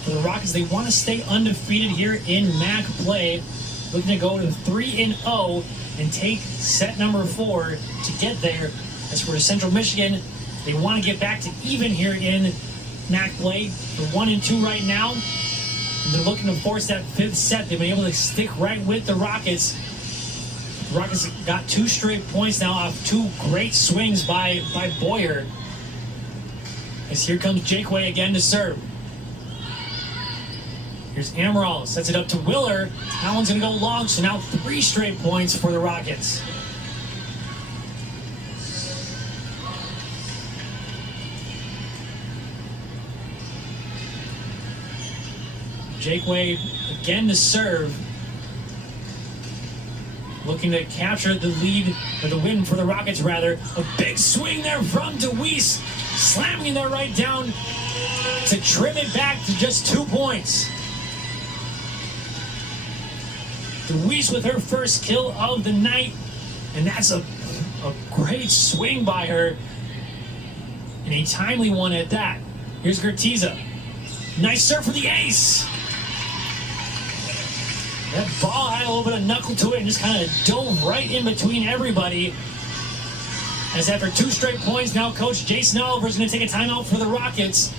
For the Rockets, they want to stay undefeated here in MAC play. Looking to go to 3-0 and take set number 4 to get there. As for Central Michigan, they want to get back to even here in MAC play. They're 1-2 right now. And they're looking to force that fifth set. They've been able to stick right with the Rockets. The Rockets got 2 straight points now off 2 great swings by Boyer. As here comes Jakeway again to serve. Here's Ammeraal, sets it up to Willer. That one's going to go long, so now 3 straight points for the Rockets. Jakeway again to serve. Looking to capture the lead, or the win for the Rockets, rather. A big swing there from DeWeese, slamming that right down to trim it back to just 2 points. DeWeese with her first kill of the night, and that's a great swing by her, and a timely one at that. Here's Gertiza. Nice serve for the ace. That ball had a little bit of knuckle to it and just kind of dove right in between everybody. As after 2 straight points, now Coach Jason Oliver is going to take a timeout for the Rockets.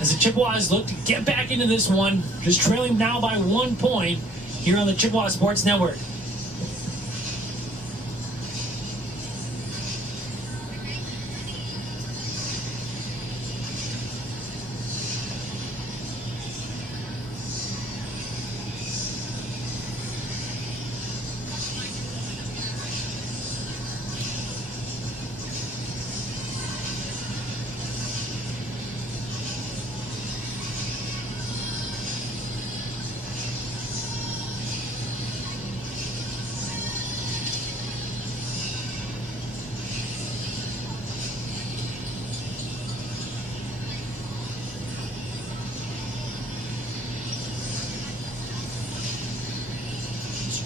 As the Chippewas look to get back into this one, just trailing now by 1 point here on the Chippewa Sports Network.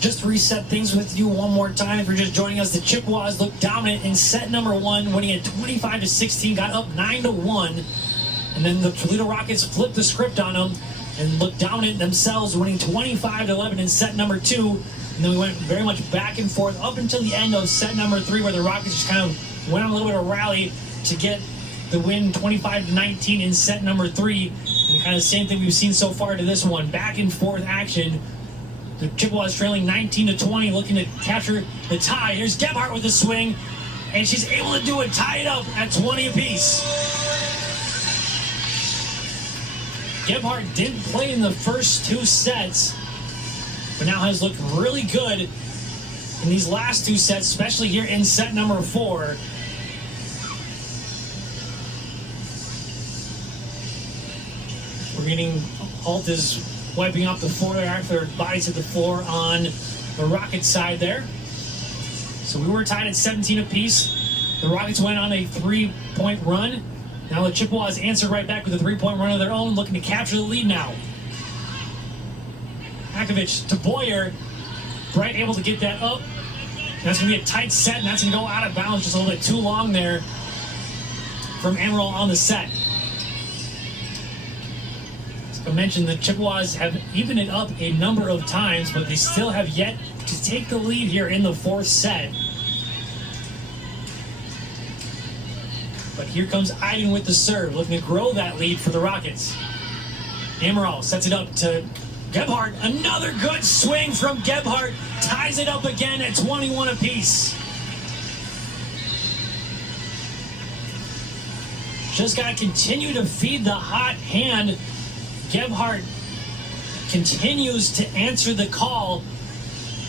Just to reset things with you one more time, if you're just joining us, the Chippewas looked dominant in set number 1, winning at 25-16, got up 9-1. And then the Toledo Rockets flipped the script on them and looked dominant themselves, winning 25-11 in set number 2. And then we went very much back and forth up until the end of set number 3, where the Rockets just kind of went on a little bit of a rally to get the win 25-19 in set number 3. And kind of the same thing we've seen so far to this one. Back and forth action. The Chippewas trailing 19-20, looking to capture the tie. Here's Gebhardt with a swing, and she's able to do it, tie it up at 20 apiece. Gebhardt didn't play in the first 2 sets, but now has looked really good in these last 2 sets, especially here in set number 4. We're getting Alt is wiping off the floor there after their bodies hit the floor on the Rockets side there. So we were tied at 17 apiece. The Rockets went on a 3-point run. Now the Chippewas answered right back with a 3-point run of their own, looking to capture the lead now. Hakovic to Boyer. Bright able to get that up. That's going to be a tight set, and that's going to go out of bounds just a little bit too long there from Ammeraal on the set. I mentioned the Chippewas have evened it up a number of times, but they still have yet to take the lead here in the 4th set. But here comes Iden with the serve, looking to grow that lead for the Rockets. Ammeraal sets it up to Gebhardt. Another good swing from Gebhardt. Ties it up again at 21 apiece. Just got to continue to feed the hot hand. Gebhardt continues to answer the call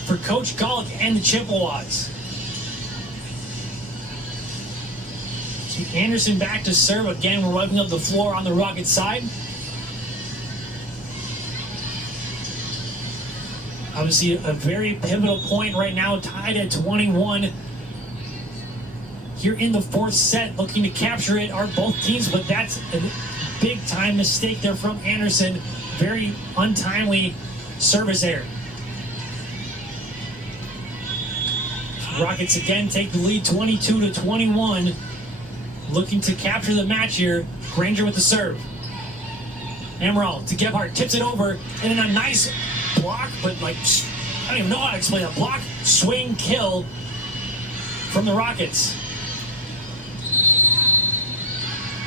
for Coach Golick and the Chippewas. So Anderson back to serve. Again, we're wiping up the floor on the Rockets side. Obviously, a very pivotal point right now, tied at 21. Here in the 4th set, looking to capture it are both teams, but that's a big-time mistake there from Anderson. Very untimely service error. Rockets again take the lead 22-21. Looking to capture the match here. Granger with the serve. Ammeraal to Gebhardt, tips it over, and then a nice block, but like, I don't even know how to explain that. Block, swing, kill from the Rockets.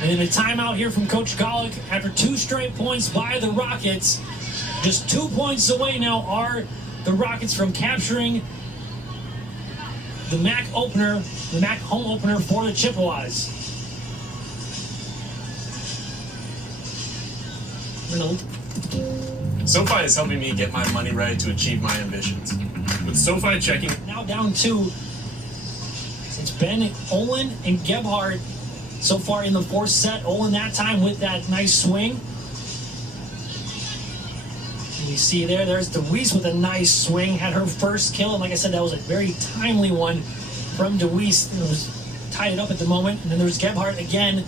And then a timeout here from Coach Golick after 2 straight points by the Rockets. Just 2 points away now are the Rockets from capturing the MAC opener, the MAC home opener for the Chippewas. SoFi is helping me get my money right to achieve my ambitions. With SoFi checking... Now down 2. It's been Olin and Gebhardt so far in the 4th set. Olin that time with that nice swing. And you see there's DeWeese with a nice swing. Had her first kill, and like I said, that was a very timely one from DeWeese. It was tied it up at the moment. And then there's Gebhardt again.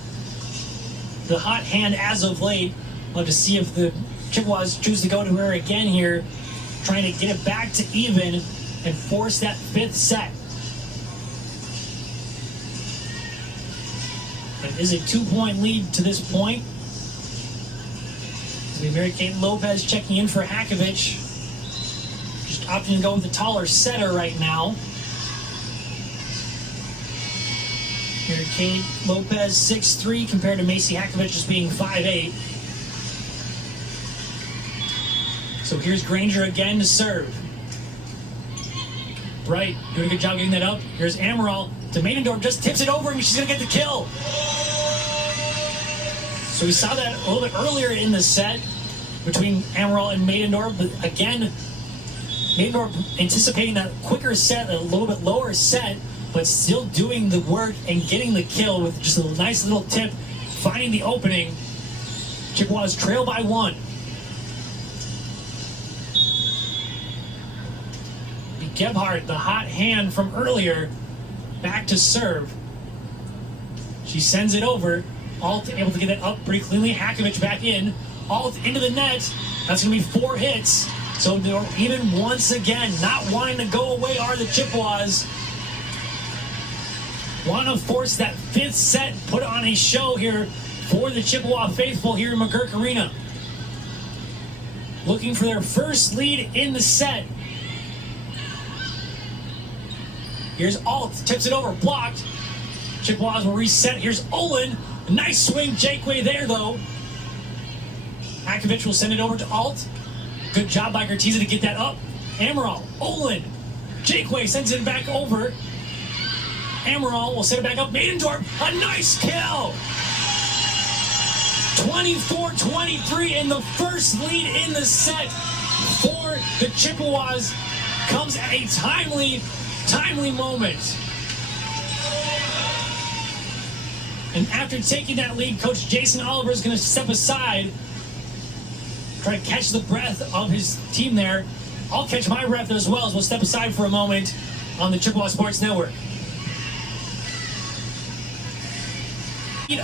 The hot hand as of late. Love to see if the Chippewas choose to go to her again here, trying to get it back to even and force that 5th set. It is a 2-point lead to this point. It's going to be Mary-Kate Lopez checking in for Hakovic. Just opting to go with the taller setter right now. Mary-Kate Lopez 6'3" compared to Macy Hakovic just being 5'8". So here's Granger again to serve. Bright doing a good job getting that up. Here's Ammeraal to Maidendorf, just tips it over and she's going to get the kill. So we saw that a little bit earlier in the set between Ammeraal and Maidendorf, but again, Maidendorf anticipating that quicker set, a little bit lower set, but still doing the work and getting the kill with just a nice little tip, finding the opening. Chippewas trail by 1. Gebhardt, the hot hand from earlier, back to serve. She sends it over. Alt able to get it up pretty cleanly. Hakovic back in. Alt into the net. That's going to be 4 hits. So even once again, not wanting to go away are the Chippewas. Want to force that 5th set, put on a show here for the Chippewa faithful here in McGurk Arena. Looking for their first lead in the set. Here's Alt, tips it over, blocked. Chippewas will reset. Here's Olin. Nice swing, Jakeway there though. Akovich will send it over to Alt. Good job by Gertiza to get that up. Ammeraal, Olin, Jakeway sends it back over. Ammeraal will set it back up. Maidendorf, a nice kill. 24-23, and the first lead in the set for the Chippewas comes at a timely moment. And after taking that lead, Coach Jason Oliver is going to step aside, try to catch the breath of his team there. I'll catch my breath as well as we'll step aside for a moment on the Chippewa Sports Network.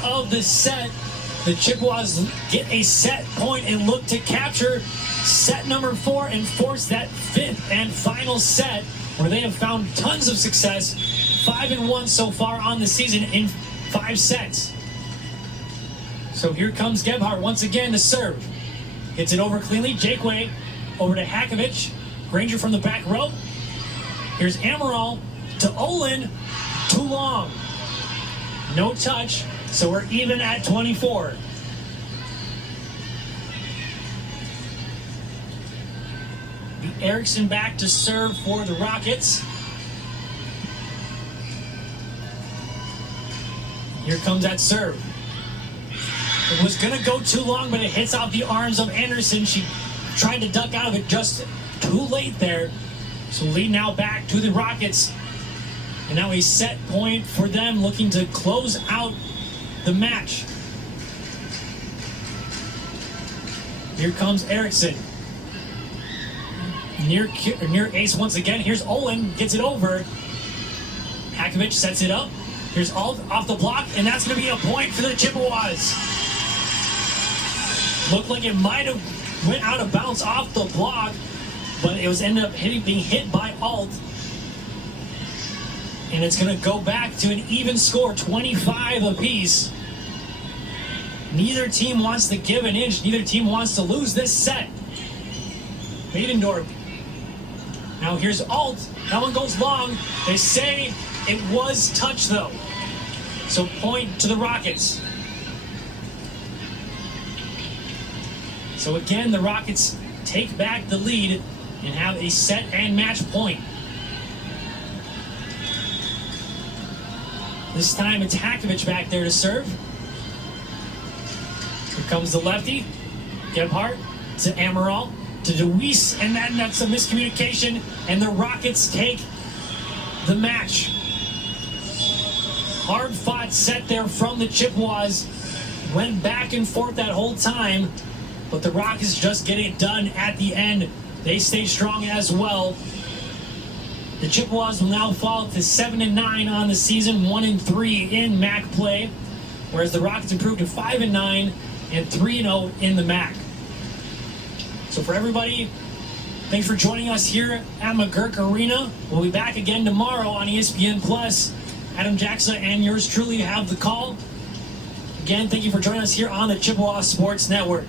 Of the set, the Chippewas get a set point and look to capture set number 4 and force that 5th and final set where they have found tons of success. 5-1 so far on the season in 5 sets. So here comes Gebhardt once again to serve. Gets it over cleanly. Jakeway over to Hakovich. Granger from the back row. Here's Ammeraal to Olin. Too long. No touch. So we're even at 24. The Erickson back to serve for the Rockets. Here comes that serve. It was going to go too long, but it hits off the arms of Anderson. She tried to duck out of it just too late there. So lead now back to the Rockets. And now a set point for them, looking to close out the match. Here comes Erickson. Near ace once again. Here's Olin, gets it over. Hakovich sets it up. Here's Alt off the block, and that's going to be a point for the Chippewas. Looked like it might have went out of bounds off the block, but it was ended up being hit by Alt. And it's going to go back to an even score, 25 apiece. Neither team wants to give an inch. Neither team wants to lose this set. Maidendorf. Now here's Alt. That one goes long. They say it was touch though. So point to the Rockets. So again, the Rockets take back the lead and have a set and match point. This time it's Hakovich back there to serve. Here comes the lefty. Gebhardt to Ammeraal to DeWeese, and then that's a miscommunication, and the Rockets take the match. Hard fought set there from the Chippewas. Went back and forth that whole time, but the Rockets just get it done at the end. They stay strong as well. The Chippewas will now fall to 7-9 on the season, 1-3 in MAC play, whereas the Rockets improved to 5-9 and 3-0 in the MAC. So for everybody, thanks for joining us here at McGurk Arena. We'll be back again tomorrow on ESPN Plus. Adam Jackson and yours truly have the call. Again, thank you for joining us here on the Chippewa Sports Network.